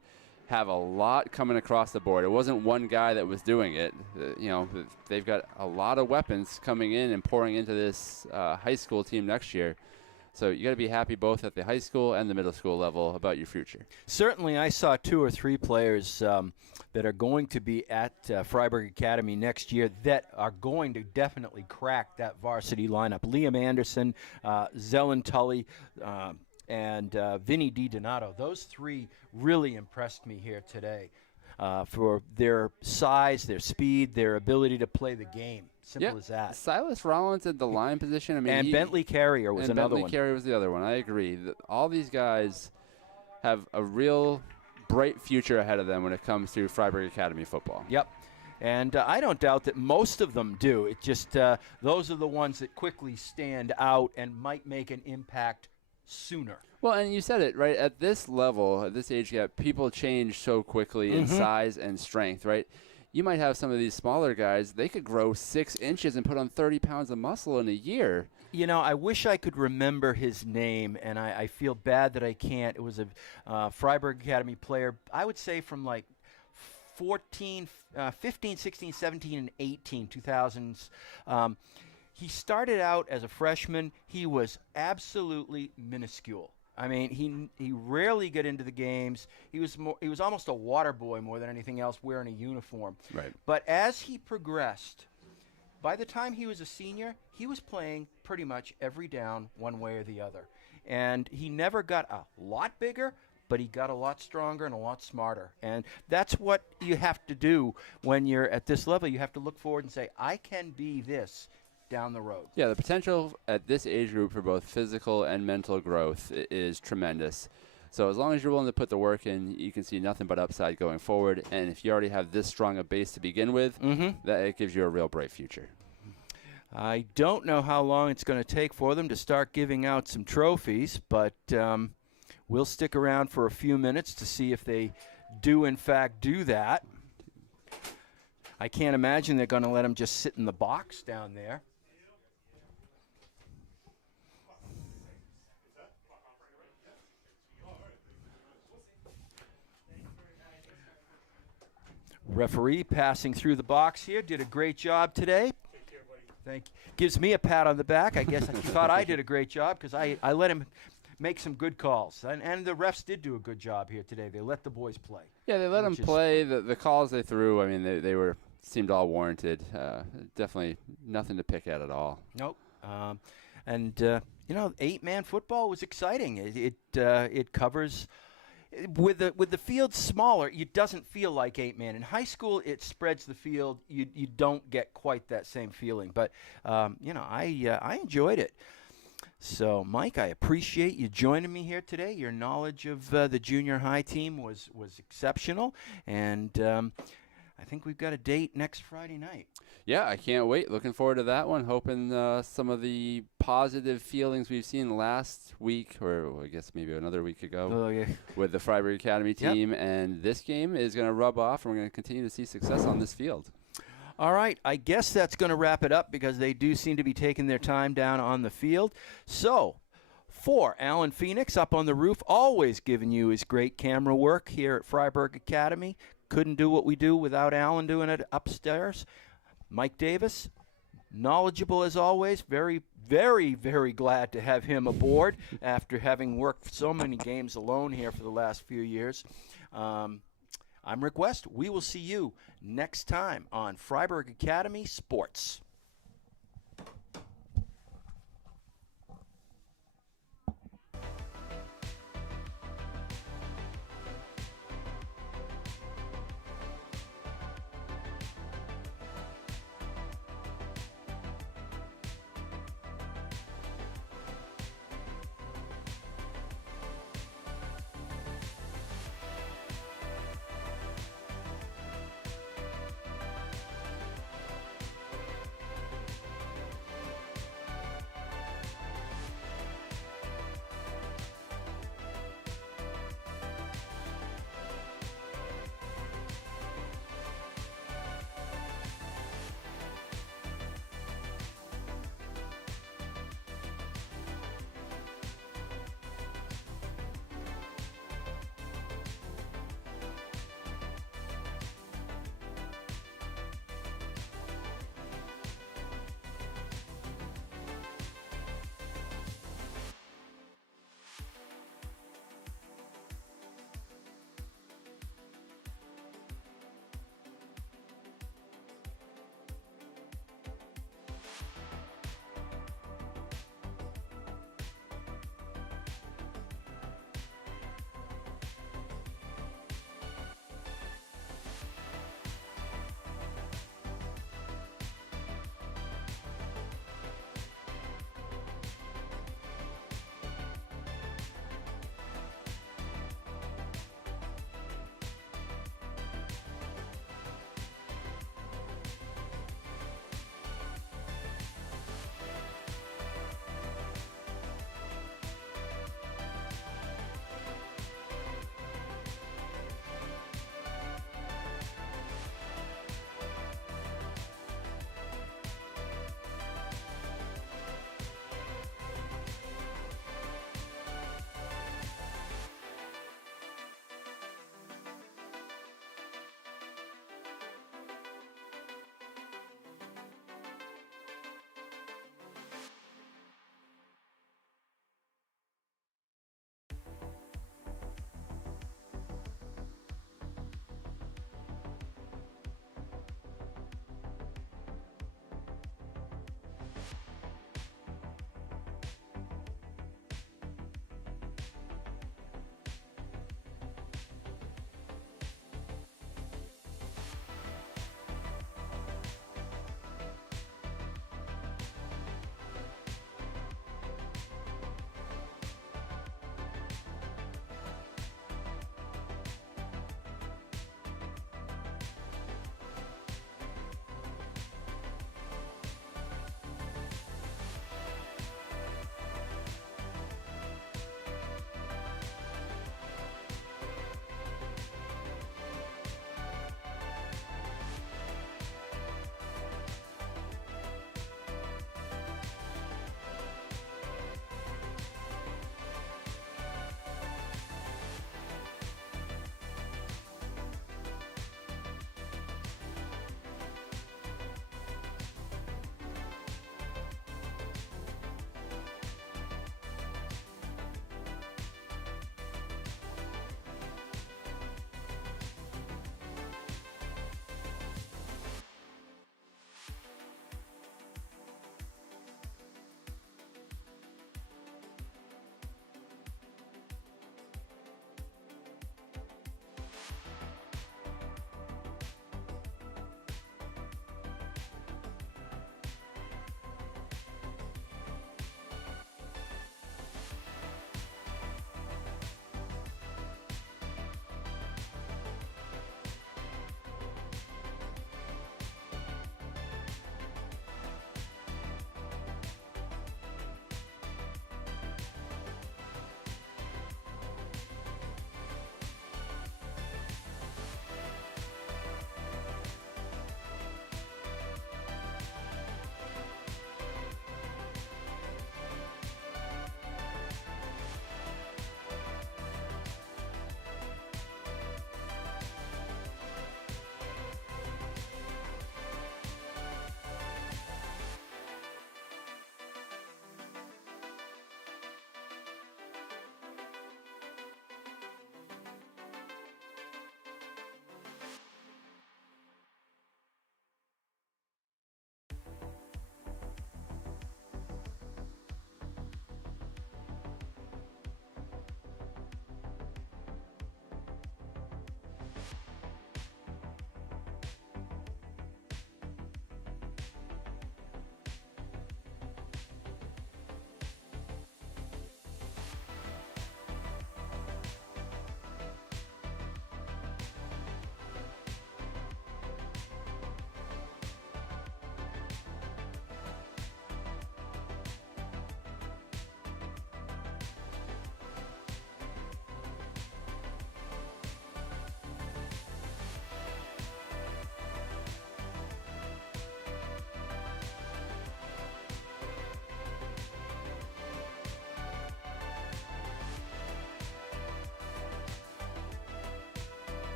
have a lot coming across the board. It wasn't one guy that was doing it. They've got a lot of weapons coming in and pouring into this high school team next year. So you got to be happy both at the high school and the middle school level about your future. Certainly, I saw 2 or 3 players that are going to be at Freiburg Academy next year that are going to definitely crack that varsity lineup. Liam Anderson, Zelen Tully, and Vinny DiDonato. Those 3 really impressed me here today for their size, their speed, their ability to play the game. Simple as that. Silas Rollins at the line position. I mean, and Bentley Carrier was another one. Bentley Carrier was the other one. I agree. All these guys have a real bright future ahead of them when it comes to Freiburg Academy football. Yep. And I don't doubt that most of them do. It just those are the ones that quickly stand out and might make an impact sooner. Well, and you said it, right? At this level, at this age gap, people change so quickly in size and strength, right? You might have some of these smaller guys, they could grow 6 inches and put on 30 pounds of muscle in a year. You know, I wish I could remember his name, and I feel bad that I can't. It was a Freiburg Academy player, I would say from like 15, 16, 17, and 18, 2000s. He started out as a freshman. He was absolutely minuscule. I mean, he rarely got into the games. He was almost a water boy more than anything else, wearing a uniform. Right. But as he progressed, by the time he was a senior, he was playing pretty much every down one way or the other. And he never got a lot bigger, but he got a lot stronger and a lot smarter. And that's what you have to do when you're at this level. You have to look forward and say, I can be this down the road. Yeah, the potential at this age group for both physical and mental growth is tremendous. So as long as you're willing to put the work in, you can see nothing but upside going forward. And if you already have this strong a base to begin with, that it gives you a real bright future. I don't know how long it's going to take for them to start giving out some trophies, but we'll stick around for a few minutes to see if they do, in fact, do that. I can't imagine they're going to let them just sit in the box down there. Referee passing through the box here did a great job today. Thank you. Gives me a pat on the back. I guess he thought I did a great job because I let him make some good calls. And the refs did do a good job here today. They let the boys play. Yeah, they let them play. The calls they threw, I mean, they seemed all warranted. Definitely nothing to pick at all. Nope. And 8-man football was exciting. It covers. With the field smaller, it doesn't feel like 8-man. In high school, it spreads the field. You don't get quite that same feeling. But I enjoyed it. So, Mike, I appreciate you joining me here today. Your knowledge of the junior high team was exceptional, and I think we've got a date next Friday night. Yeah, I can't wait. Looking forward to that one. Hoping some of the positive feelings we've seen last week, or I guess maybe another week ago, with the Freiburg Academy team, and this game is going to rub off, and we're going to continue to see success on this field. All right, I guess that's going to wrap it up because they do seem to be taking their time down on the field. So, for Alan Phoenix up on the roof, always giving you his great camera work here at Freiburg Academy. Couldn't do what we do without Alan doing it upstairs. Mike Davis, knowledgeable as always. Very, very, very glad to have him aboard after having worked so many games alone here for the last few years. I'm Rick West. We will see you next time on Freiburg Academy Sports.